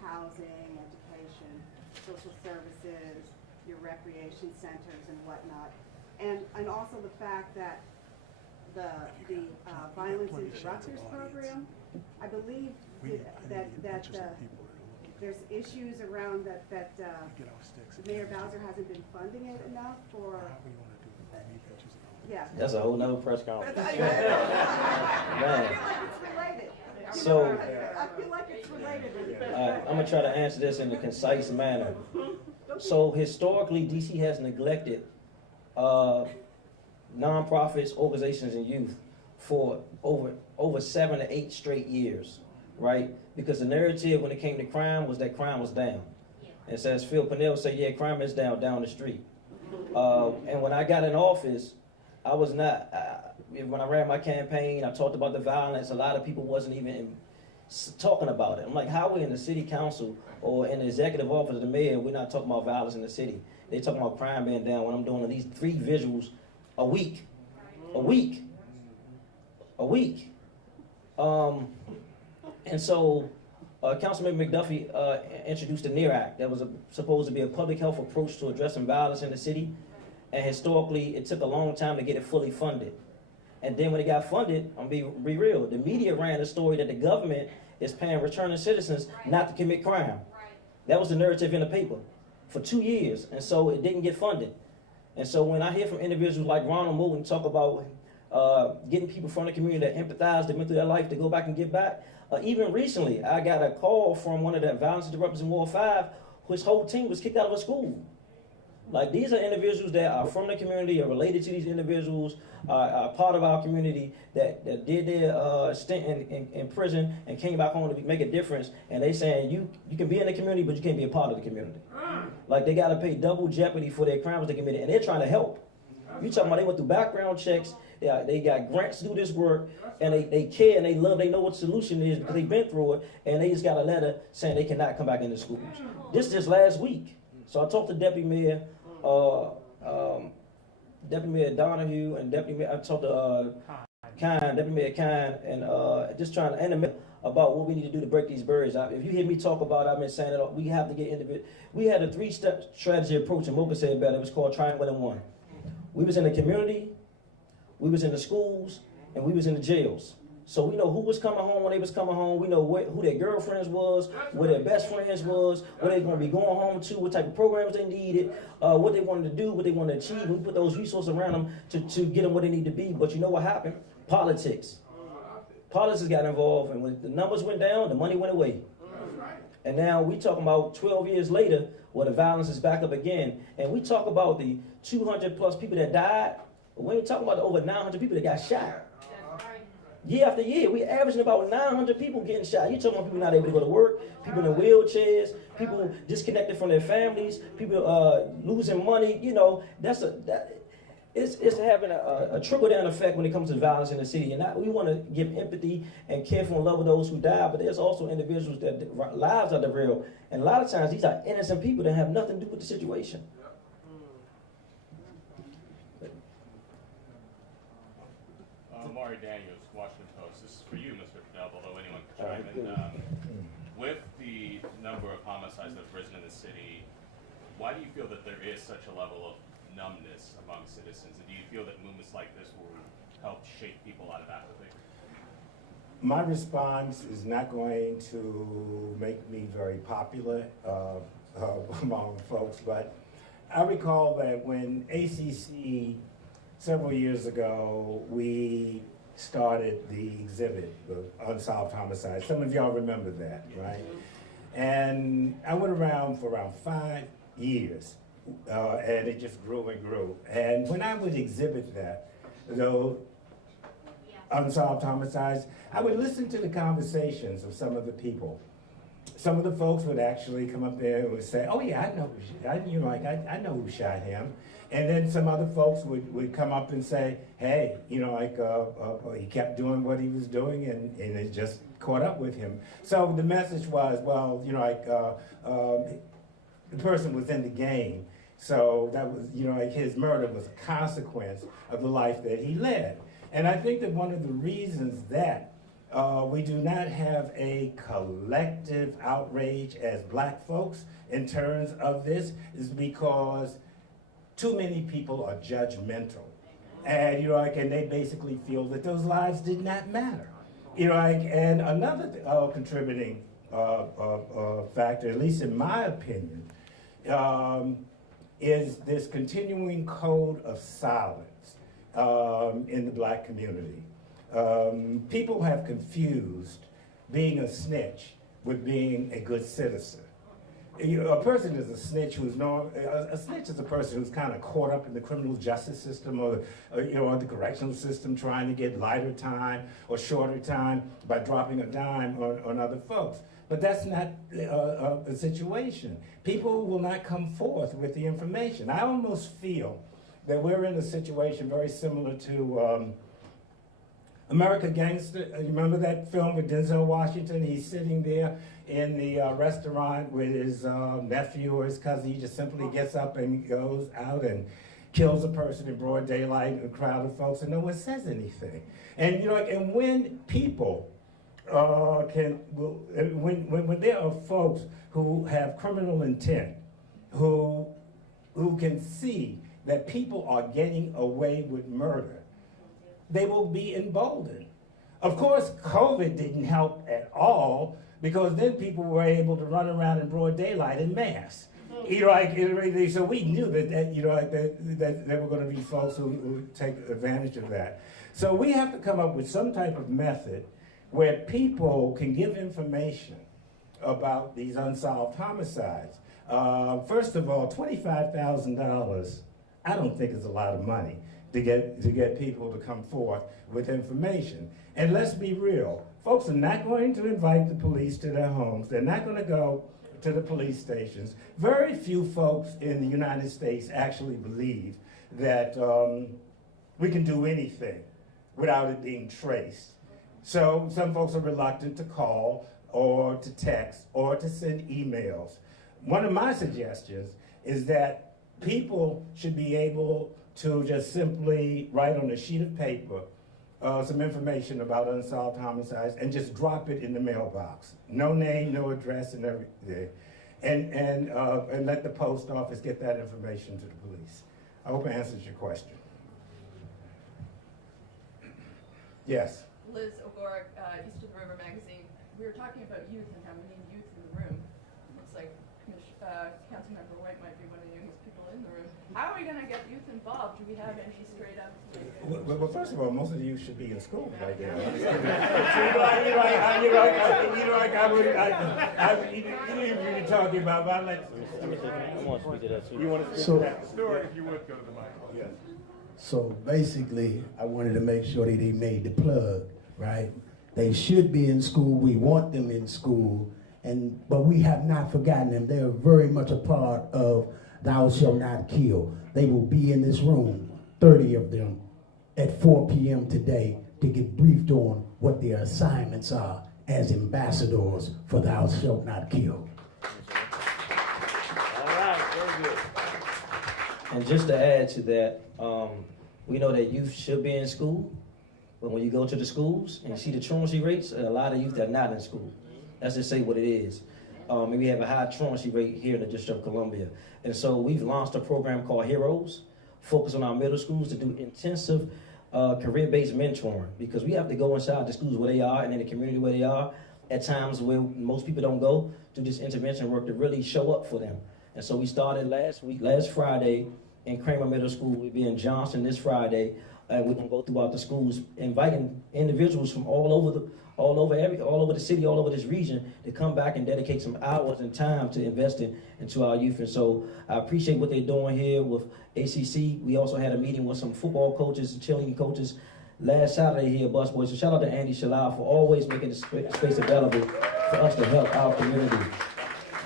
housing, education, social services, your recreation centers and whatnot, and also the fact that the violence interrupters program, I believe that there's issues around that Mayor Bowser hasn't been funding it enough for. Yeah. That's a whole nother press conference. I feel like it's related. So, I feel like it's related. I'm gonna try to answer this in a concise manner. So historically, DC has neglected nonprofits, organizations, and youth for over 7 to 8 straight years, right? Because the narrative when it came to crime was that crime was down. And so as Phil Pennell said, yeah, crime is down the street. And when I got in office, I was not, when I ran my campaign, I talked about the violence. A lot of people wasn't even talking about it. I'm like, how we in the city council or in the executive office of the mayor, we're not talking about violence in the city. They talking about crime being down when I'm doing at least 3 visuals a week. And so Councilman McDuffie introduced the NEAR Act that was supposed to be a public health approach to addressing violence in the city. And historically, it took a long time to get it fully funded. And then when it got funded, I'm be real, the media ran the story that the government is paying returning citizens not to commit crime. That was the narrative in the paper for 2 years, and so it didn't get funded. And so when I hear from individuals like Ronald Moulton talk about getting people from the community that empathize, that went through their life to go back and give back, even recently, I got a call from one of the violence interrupters in Ward 5, whose whole team was kicked out of a school. Like, these are individuals that are from the community, are related to these individuals, are part of our community that did their stint in prison and came back home to make a difference. And they saying, you can be in the community, but you can't be a part of the community. Like, they got to pay double jeopardy for their crimes they committed, and they're trying to help. You talking about they went through background checks, they got grants to do this work, and they care and they love, they know what the solution is because they've been through it, and they just got a letter saying they cannot come back into schools. This just last week. So I talked to Deputy Mayor Donahue and Deputy Mayor, I talked to Deputy Mayor Kine, and just trying to end about what we need to do to break these barriers. If you hear me talk about it, I've been saying it, we have to get individual. We had a 3-step strategy approach, and Mocha said better, it was called Triangle in One. We was in the community, we was in the schools, and we was in the jails. So we know who was coming home when they was coming home. We know who their girlfriends was, where their best friends was, where they going to be going home to, what type of programs they needed, what they wanted to do, what they wanted to achieve. We put those resources around them to get them where they need to be. But you know what happened? Politics. Politics got involved, and when the numbers went down, the money went away. And now we talking about 12 years later, where the violence is back up again. And we talk about the 200 plus people that died, but we ain't talking about the over 900 people that got shot. Year after year, we averaging about 900 people getting shot. You talking about people not able to go to work, people in wheelchairs, people disconnected from their families, people losing money. You know, it's having a trickle-down effect when it comes to violence in the city. And we want to give empathy and care for and love of those who die, but there's also individuals that lives are derailed. And a lot of times, these are innocent people that have nothing to do with the situation. Maury Daniels, Washington Post. This is for you, Mr. Fidel, although anyone could chime in. With the number of homicides that have risen in the city, why do you feel that there is such a level of numbness among citizens? And do you feel that movements like this will help shake people out of apathy? My response is not going to make me very popular among folks, but I recall that when ACC several years ago, we started the exhibit, the Unsolved Homicides. Some of y'all remember that, right? And I went around for around 5 years, and it just grew and grew. And when I would exhibit that, though, unsolved homicides, I would listen to the conversations of some of the people. Some of the folks would actually come up there and would say, "Oh yeah, I know who shot him." And then some other folks would come up and say, "Hey, he kept doing what he was doing, and it just caught up with him." So the message was, well, the person was in the game, so that was, his murder was a consequence of the life that he led. And I think that one of the reasons that we do not have a collective outrage as black folks in terms of this is because too many people are judgmental. And, and they basically feel that those lives did not matter. And another contributing factor, at least in my opinion, is this continuing code of silence in the black community. People have confused being a snitch with being a good citizen. A person is a snitch who's a snitch is a person who's kind of caught up in the criminal justice system or the correctional system, trying to get lighter time or shorter time by dropping a dime on other folks. But that's not the situation. People will not come forth with the information. I almost feel that we're in a situation very similar to America Gangster. You remember that film with Denzel Washington? He's sitting there in the restaurant with his nephew or his cousin. He just simply gets up and goes out and kills a person in broad daylight in a crowd of folks, and no one says anything. And and when people when there are folks who have criminal intent, who can see that people are getting away with murder, they will be emboldened. Of course, COVID didn't help at all, because then people were able to run around in broad daylight in mass. So we knew that there were going to be folks who would take advantage of that. So we have to come up with some type of method where people can give information about these unsolved homicides. First of all, $25,000, I don't think is a lot of money to get people to come forth with information. And let's be real, folks are not going to invite the police to their homes. They're not going to go to the police stations. Very few folks in the United States actually believe that we can do anything without it being traced. So some folks are reluctant to call or to text or to send emails. One of my suggestions is that people should be able to just simply write on a sheet of paper some information about unsolved homicides and just drop it in the mailbox. No name, no address, and everything. And let the post office get that information to the police. I hope it answers your question. Yes? Liz O'Gorek, East of the River Magazine. We were talking about youth and how we need youth in the room. Looks like Councilmember White might be one of the youngest people in the room. How are we going to get youth involved? Do we have any straight up? Well, first of all, most of the youth should be in school right now. You're talking about, but you want to speak to that story if you would go to the mic. Yes. So basically, I wanted to make sure that they made the plug, right? They should be in school. We want them in school, but we have not forgotten them. They are very much a part of Thou Shalt Not Kill. They will be in this room, 30 of them, at 4 p.m. today to get briefed on what their assignments are as ambassadors for Thou Shalt Not Kill. All right, very good. And just to add to that, we know that youth should be in school, but when you go to the schools and see the truancy rates, a lot of youth are not in school. Let's just say what it is. We have a high truancy rate here in the District of Columbia. And so we've launched a program called Heroes, focused on our middle schools to do intensive career-based mentoring, because we have to go inside the schools where they are and in the community where they are at times where most people don't go, do this intervention work to really show up for them. And so we started last Friday, in Kramer Middle School. We'll be in Johnson this Friday. We're going to go throughout the schools, inviting individuals from all over all over the city, all over this region, to come back and dedicate some hours and time to invest into our youth. And so I appreciate what they're doing here with ACC. We also had a meeting with some football coaches and cheerleading coaches last Saturday here at Busboys. So shout out to Andy Shalal for always making the space available for us to help our community.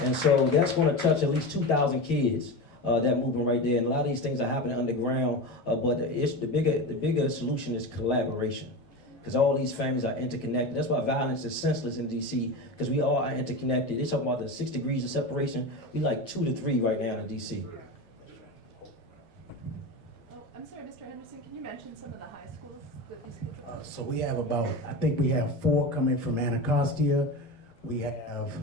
And so that's going to touch at least 2,000 kids. That movement right there, and a lot of these things are happening underground. But the bigger solution is collaboration, because all these families are interconnected. That's why violence is senseless in DC, because we all are interconnected. They're talking about the 6 degrees of separation. We like 2 to 3 right now in DC. Oh, I'm sorry, Mr. Henderson. Can you mention some of the high schools that these kids are? So we have I think we have 4 coming from Anacostia. We have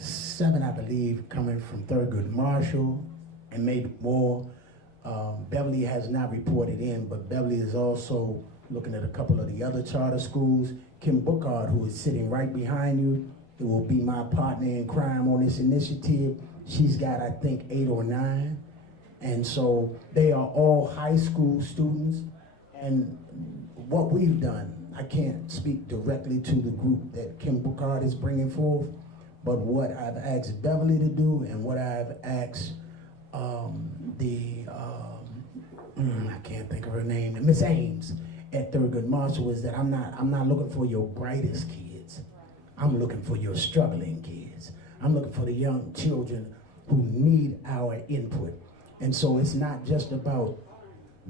7, I believe, coming from Thurgood Marshall, and maybe more. Beverly has not reported in, but Beverly is also looking at a couple of the other charter schools. Kim Bookard, who is sitting right behind you, who will be my partner in crime on this initiative, she's got, I think, 8 or 9. And so they are all high school students. And what we've done, I can't speak directly to the group that Kim Bookard is bringing forth, but what I've asked Beverly to do and what I've asked I can't think of her name, Miss Ames at Thurgood Marshall, is that I'm not looking for your brightest kids. I'm looking for your struggling kids. I'm looking for the young children who need our input. And so it's not just about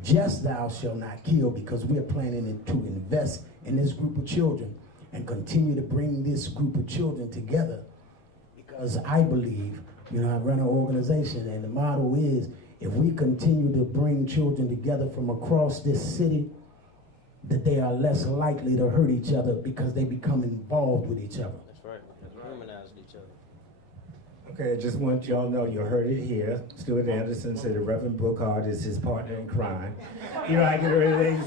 just thou shalt not kill, because we're planning to invest in this group of children and continue to bring this group of children together. Because I believe, I run an organization, and the motto is, if we continue to bring children together from across this city, that they are less likely to hurt each other because they become involved with each other. That's right. Humanizing each other. Okay, I just want y'all to know, you heard it here. Stuart Anderson said the Reverend Bookard is his partner in crime. I get everything.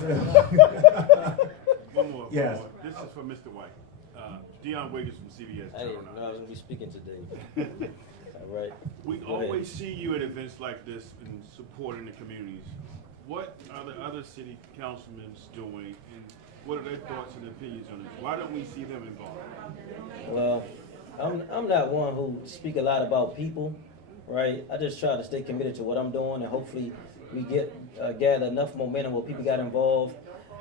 One more. Yes. One more. This is for Mr. White. Dion Wiggins from CBS. I didn't know I was going to be speaking today. All right. We Go ahead. always see you at events like this and supporting the communities. What are the other city councilmen doing, and what are their thoughts and opinions on this? Why don't we see them involved? Well, I'm not one who speak a lot about people, right? I just try to stay committed to what I'm doing, and hopefully we gather enough momentum where people got involved.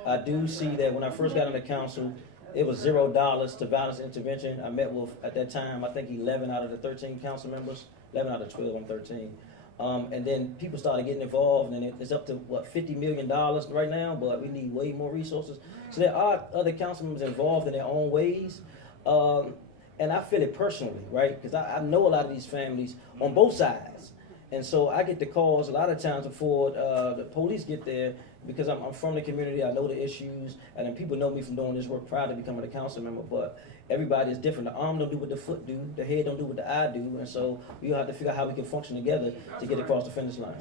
I do see that when I first got on the council, it was $0 to violence intervention. I met with, at that time, I think 11 out of the 13 council members, 11 out of 12 on 13. And then people started getting involved, and it's up to, $50 million right now, but we need way more resources. So there are other council members involved in their own ways. And I feel it personally, right? Because I know a lot of these families on both sides. And so I get the calls a lot of times before the police get there, because I'm from the community, I know the issues, and then people know me from doing this work prior to becoming a council member, but everybody is different. The arm don't do what the foot do, the head don't do what the eye do, and so we have to figure out how we can function together to get across the finish line.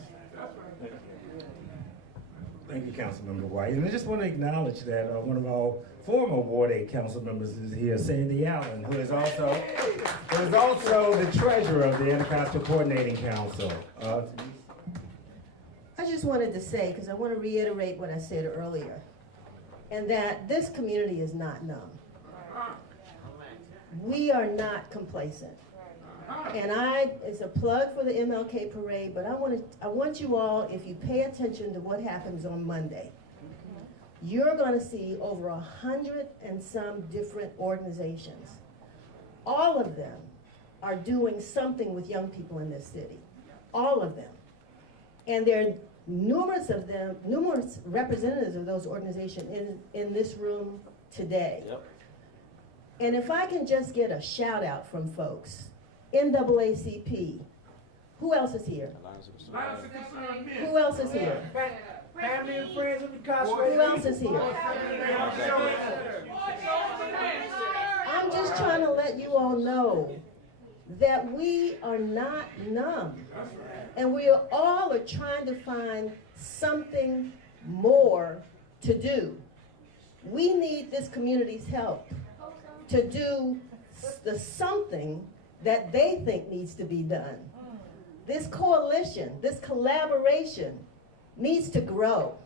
Thank you, Councilmember White. And I just want to acknowledge that one of our former Ward 8 council members is here, Sandy Allen, who is also the treasurer of the Anacostia Coordinating Council. I just wanted to say, because I want to reiterate what I said earlier, and that this community is not numb. We are not complacent. And it's a plug for the MLK parade, but I want you all, if you pay attention to what happens on Monday, you're going to see over 100 and some different organizations. All of them are doing something with young people in this city. All of them. And there are numerous representatives of those organizations in this room today. Yep. And if I can just get a shout out from folks, NAACP, who else is here? Who else is here? Family and friends of Anacostia. Who else is here? I'm just trying to let you all know that we are not numb. And we all are trying to find something more to do. We need this community's help to do the something that they think needs to be done. This coalition, this collaboration needs to grow.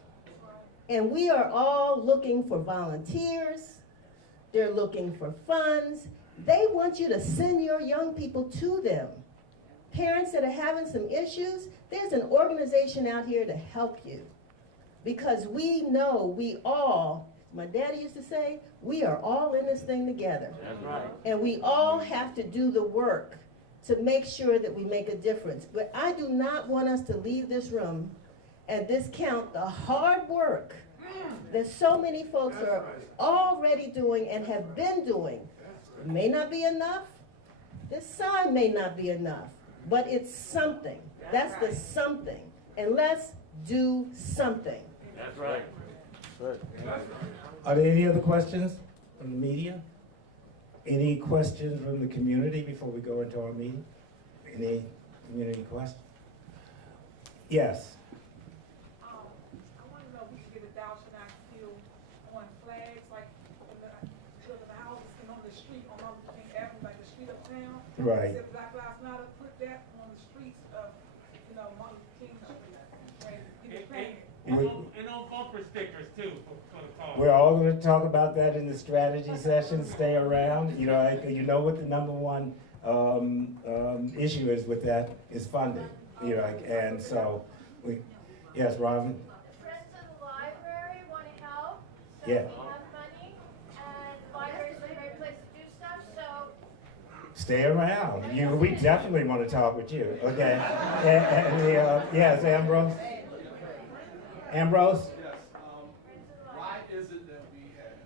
And we are all looking for volunteers. They're looking for funds. They want you to send your young people to them. Parents that are having some issues, there's an organization out here to help you. Because we know we all, my daddy used to say, we are all in this thing together. That's right. And we all have to do the work to make sure that we make a difference. But I do not want us to leave this room and discount the hard work that so many folks are already doing and have been doing. It may not be enough. This sign may not be enough. But it's something. That's the something. And let's do something. That's right. Are there any other questions from the media? Any questions from the community before we go into our meeting? Any community questions? Yes. I want to know if we should get a thou shalt not kill on flags, like to the houses and on the street on Martin Luther King Avenue, like the street uptown. Right. If Black Lives Matter put that on the streets of, Martin Luther King Street. And on bumper stickers too for the car. We're all going to talk about that in the strategy session. Stay around. You know what the number one issue is with that is funding. And so, yes, Robin. Friends of the library want to help, so Yeah. we have money, and the library is a great place to do stuff. So Stay around. We definitely want to talk with you. Okay. Yes, Ambrose. Ambrose. Yes. Why is it that we have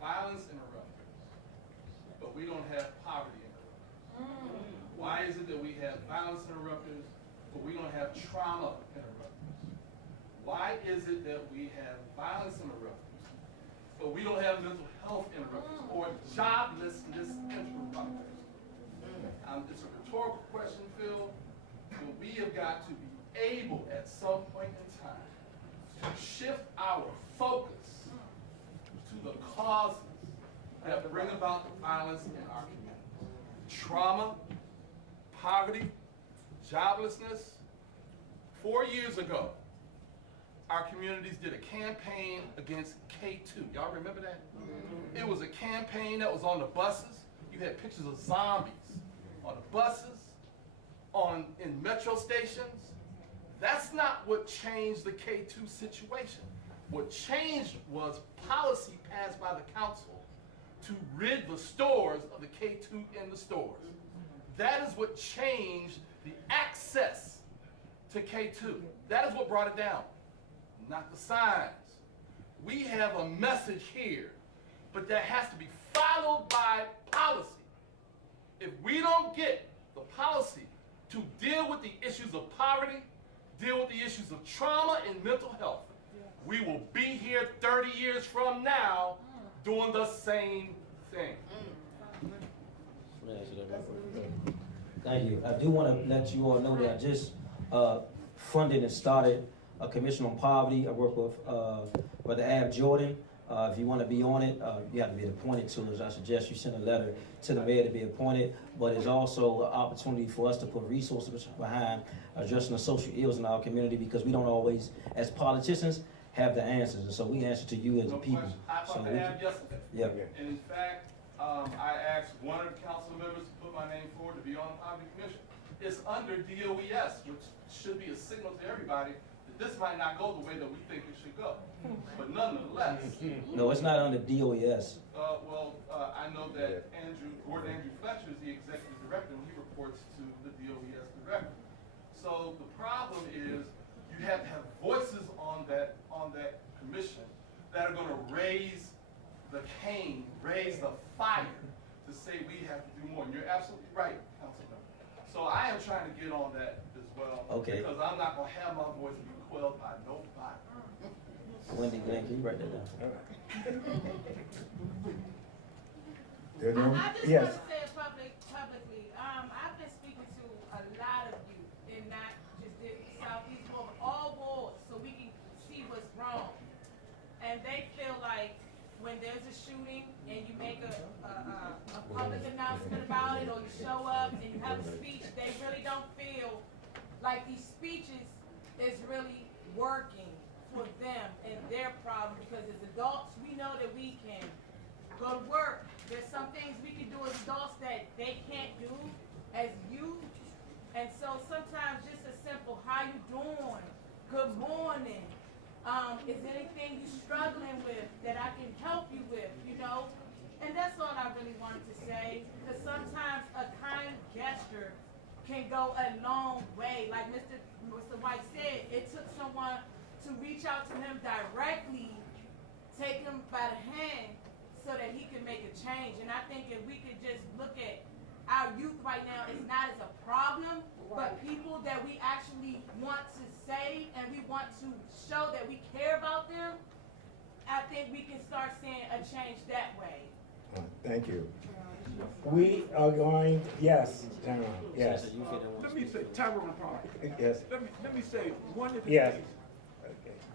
violence interrupters, but we don't have poverty interrupters? Why is it that we have violence interrupters, but we don't have trauma interrupters? Why is it that we have violence interrupters, but we don't have mental health interrupters or joblessness interrupters? It's a rhetorical question, Phil, but we have got to be able at some point in time to shift our focus to the causes that bring about the violence in our communities. Trauma, poverty, joblessness. 4 years ago, our communities did a campaign against K2. Y'all remember that? It was a campaign that was on the buses. You had pictures of zombies on the buses, in metro stations. That's not what changed the K2 situation. What changed was policy passed by the council to rid the stores of the K2 in the stores. That is what changed the access to K2. That is what brought it down, not the signs. We have a message here, but that has to be followed by policy. If we don't get the policy to deal with the issues of poverty, deal with the issues of trauma and mental health, we will be here 30 years from now doing the same thing. Thank you. I do want to let you all know that I just funded and started a commission on poverty. I work with Brother Ab Jordan. If you want to be on it, you have to be appointed to it. I suggest you send a letter to the mayor to be appointed. But it's also an opportunity for us to put resources behind addressing the social ills in our community, because we don't always, as politicians, have the answers. And so we answer to you as a people. I talked to Ab yesterday. Yeah. And in fact, I asked one of the council members to put my name forward to be on the poverty commission. It's under DOES, which should be a signal to everybody that this might not go the way that we think it should go. But nonetheless. No, it's not under DOES. I know that Gordon Andrew Fletcher is the executive director, and he reports to the DOES director. So the problem is you have to have voices on that commission that are going to raise the cane, raise the fire to say we have to do more. And you're absolutely right, Councilman. So I am trying to get on that as well. Okay. Because I'm not going to have my voice be quelled by nobody. Wendy, Glenn, can you write that down? I just Yes. want to say it publicly. I've been speaking to a lot of you, and not just the Southeast, but all wards, so we can see what's wrong. And they feel like when there's a shooting and you make a public announcement about it, or you show up and you have a speech, they really don't feel like these speeches is really working for them and their problem, because as adults, we know that we can go to work. There's some things we can do as adults that they can't do as youth. And so sometimes just a simple, how you doing? Good morning. Is there anything you're struggling with that I can help you with, you know? And that's all I really wanted to say, because sometimes a kind gesture can go a long way. Like Mr. White said, it took someone to reach out to him directly, take him by the hand so that he can make a change. And I think if we could just look at our youth right now, it's not as a problem, but people that we actually want to save and we want to show that we care about them, I think we can start seeing a change that way. Thank you. We are going, yes, Tyrone, yes. Let me say, Tyrone Park. Yes. Let me say, one of the Yes. things.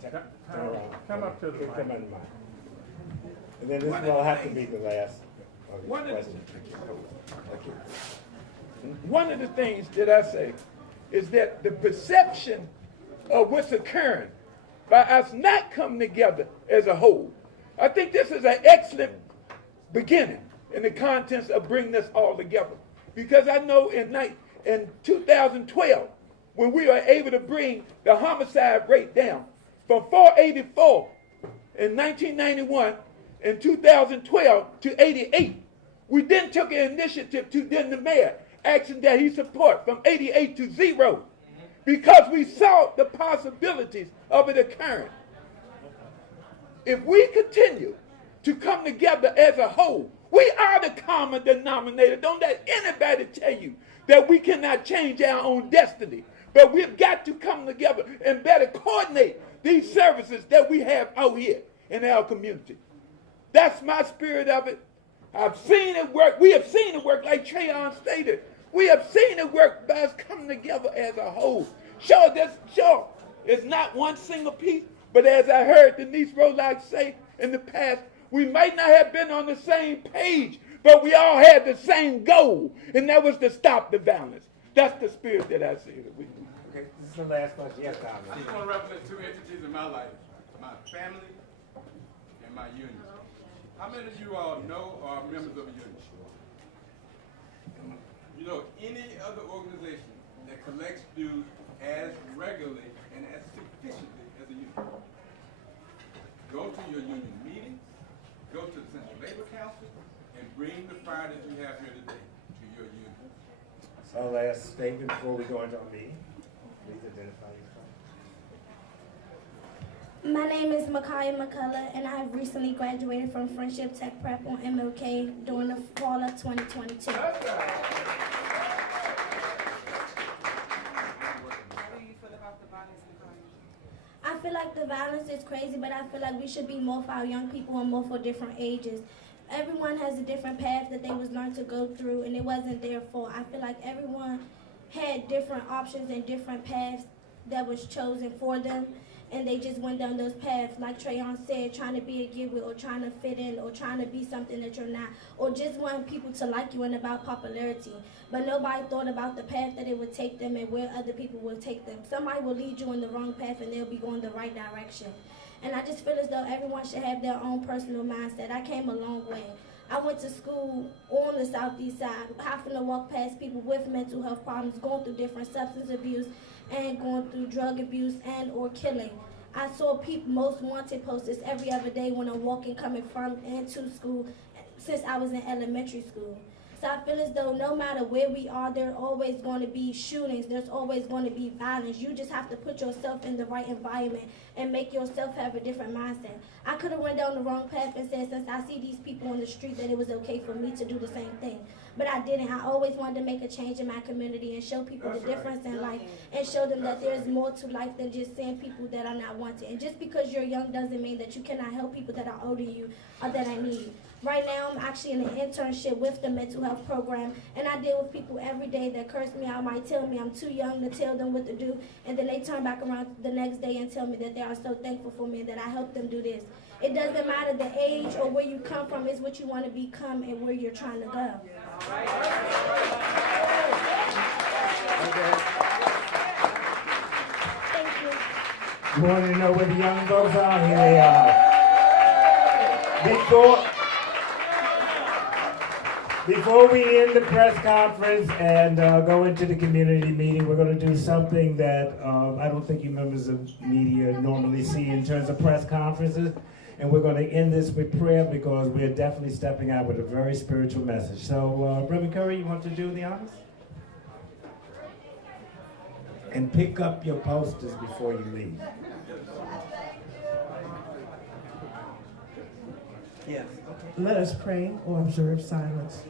Okay. Tyrone. Come up to the mic. Come on, mic. And then this will have to be the last question. One of the things that I say is that the perception of what's occurring by us not coming together as a whole, I think this is an excellent beginning in the contents of bringing us all together. Because I know in 2012, when we were able to bring the homicide rate down from 484 in 1991 in 2012 to 88, we then took an initiative to then the mayor asking that he support from 88 to 0 because we saw the possibilities of it occurring. If we continue to come together as a whole, we are the common denominator. Don't let anybody tell you that we cannot change our own destiny. But we've got to come together and better coordinate these services that we have out here in our community. That's my spirit of it. I've seen it work. We have seen it work, like Trayon stated. We have seen it work by us coming together as a whole. Sure, it's not one single piece, but as I heard Denise Rolock say in the past, we might not have been on the same page, but we all had the same goal, and that was to stop the violence. That's the spirit that I see. Okay, this is the last question. Yes, Tom. I just want to represent two entities in my life, my family and my union. How many of you all know or are members of a union? You know any other organization that collects dues as regularly and as sufficiently as a union? Go to your union meetings, go to the Central Labor Council, and bring the fire that you have here today to your union. Our last statement before we go into our meeting. Please identify yourself. My name is Micaiah McCullough, and I have recently graduated from Friendship Tech Prep on MLK during the fall of 2022. I feel like the violence is crazy, but I feel like we should be more for our young people and more for different ages. Everyone has a different path that they was learned to go through, and it wasn't their fault. I feel like everyone had different options and different paths that was chosen for them, and they just went down those paths, like Trayon said, trying to be a giveaway or trying to fit in or trying to be something that you're not, or just wanting people to like you and about popularity. But nobody thought about the path that it would take them and where other people will take them. Somebody will lead you in the wrong path and they'll be going the right direction. And I just feel as though everyone should have their own personal mindset. I came a long way. I went to school on the southeast side, having to walk past people with mental health problems, going through different substance abuse, and going through drug abuse and or killing. I saw people most wanted posters every other day when I'm walking, coming from and to school since I was in elementary school. So I feel as though no matter where we are, there's always going to be shootings, there's always going to be violence. You just have to put yourself in the right environment and make yourself have a different mindset. I could have went down the wrong path and said, since I see these people on the street, that it was okay for me to do the same thing. But I didn't. I always wanted to make a change in my community and show people the difference in life and show them that there's more to life than just seeing people that are not wanted. And just because you're young doesn't mean that you cannot help people that are older than you or that I need. Right now, I'm actually in an internship with the mental health program, and I deal with people every day that curse me out, might tell me I'm too young to tell them what to do, and then they turn back around the next day and tell me that they are so thankful for me and that I helped them do this. It doesn't matter the age or where you come from, it's what you want to become and where you're trying to go. Thank you. You want to know where the young folks are? Here they are. Big Thor. Before we end the press conference and go into the community meeting, we're going to do something that I don't think you members of media normally see in terms of press conferences. And we're going to end this with prayer because we're definitely stepping out with a very spiritual message. So, Reverend Curry, you want to do the honors? And pick up your posters before you leave. Yes. Let us pray or observe silence.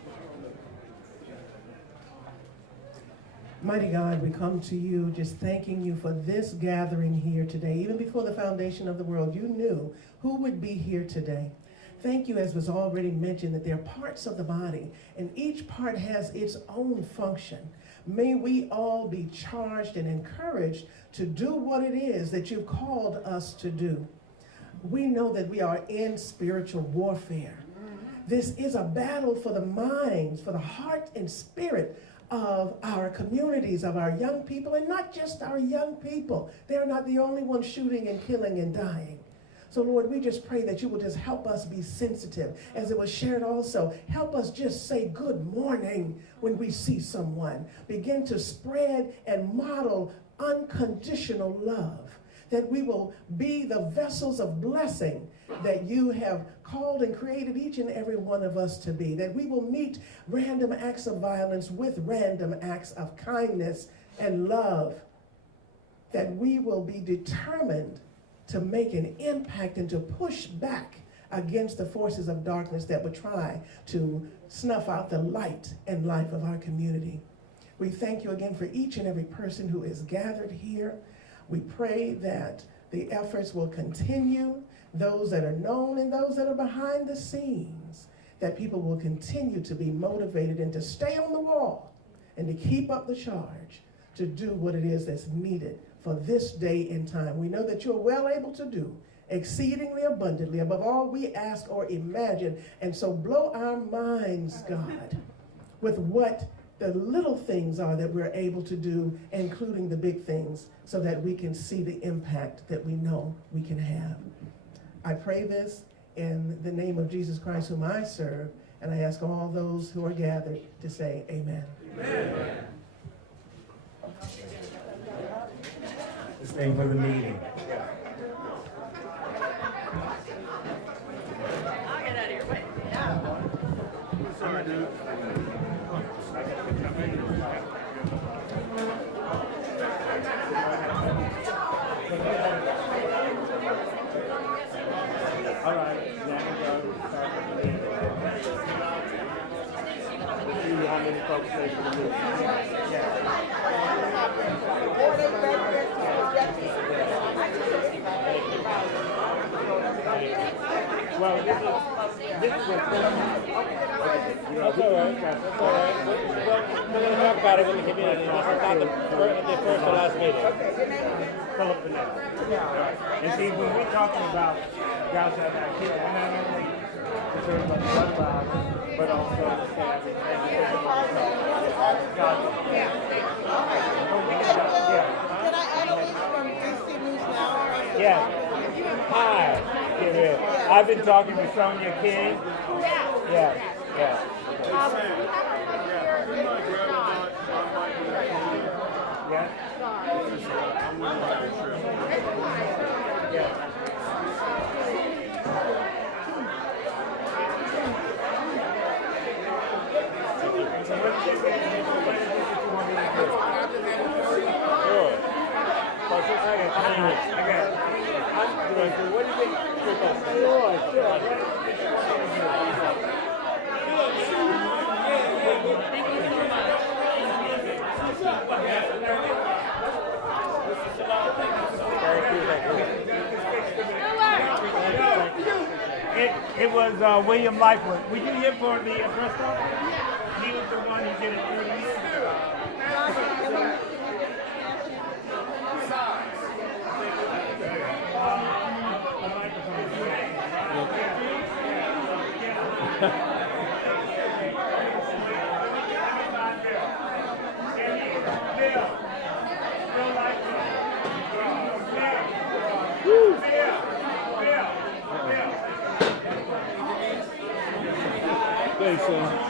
Mighty God, we come to you just thanking you for this gathering here today. Even before the foundation of the world, you knew who would be here today. Thank you, as was already mentioned, that there are parts of the body, and each part has its own function. May we all be charged and encouraged to do what it is that you've called us to do. We know that we are in spiritual warfare. This is a battle for the minds, for the heart and spirit of our communities, of our young people, and not just our young people. They're not the only ones shooting and killing and dying. So Lord, we just pray that you will just help us be sensitive. As it was shared also, help us just say good morning when we see someone. Begin to spread and model unconditional love, that we will be the vessels of blessing that you have called and created each and every one of us to be, that we will meet random acts of violence with random acts of kindness and love, that we will be determined to make an impact and to push back against the forces of darkness that would try to snuff out the light and life of our community. We thank you again for each and every person who is gathered here. We pray that the efforts will continue, those that are known and those that are behind the scenes, that people will continue to be motivated and to stay on the wall and to keep up the charge to do what it is that's needed for this day and time. We know that you're well able to do exceedingly abundantly above all we ask or imagine. And so blow our minds, God, with what the little things are that we're able to do, including the big things, so that we can see the impact that we know we can have. I pray this in the name of Jesus Christ, whom I serve, and I ask all those who are gathered to say amen. Amen. Let's name for the meeting. I'll get out of here. Wait. Sorry, dude. All right, now we go. See how many folks say for the meeting. Well, this is that's all right. That's all right. We're going to talk about it when the community. This is not the first or last meeting. Philip Vanessa. And see, when we're talking about downtown activity, we're not only concerned about the bus route, but also the staff and Can I add a link from DC News Now? Yeah. Hi. I've been talking with Sonia King. Yeah. What do you think? It was William Lightfoot. Were you here for the press conference? He was the one who did it 30 years ago. Thanks, son.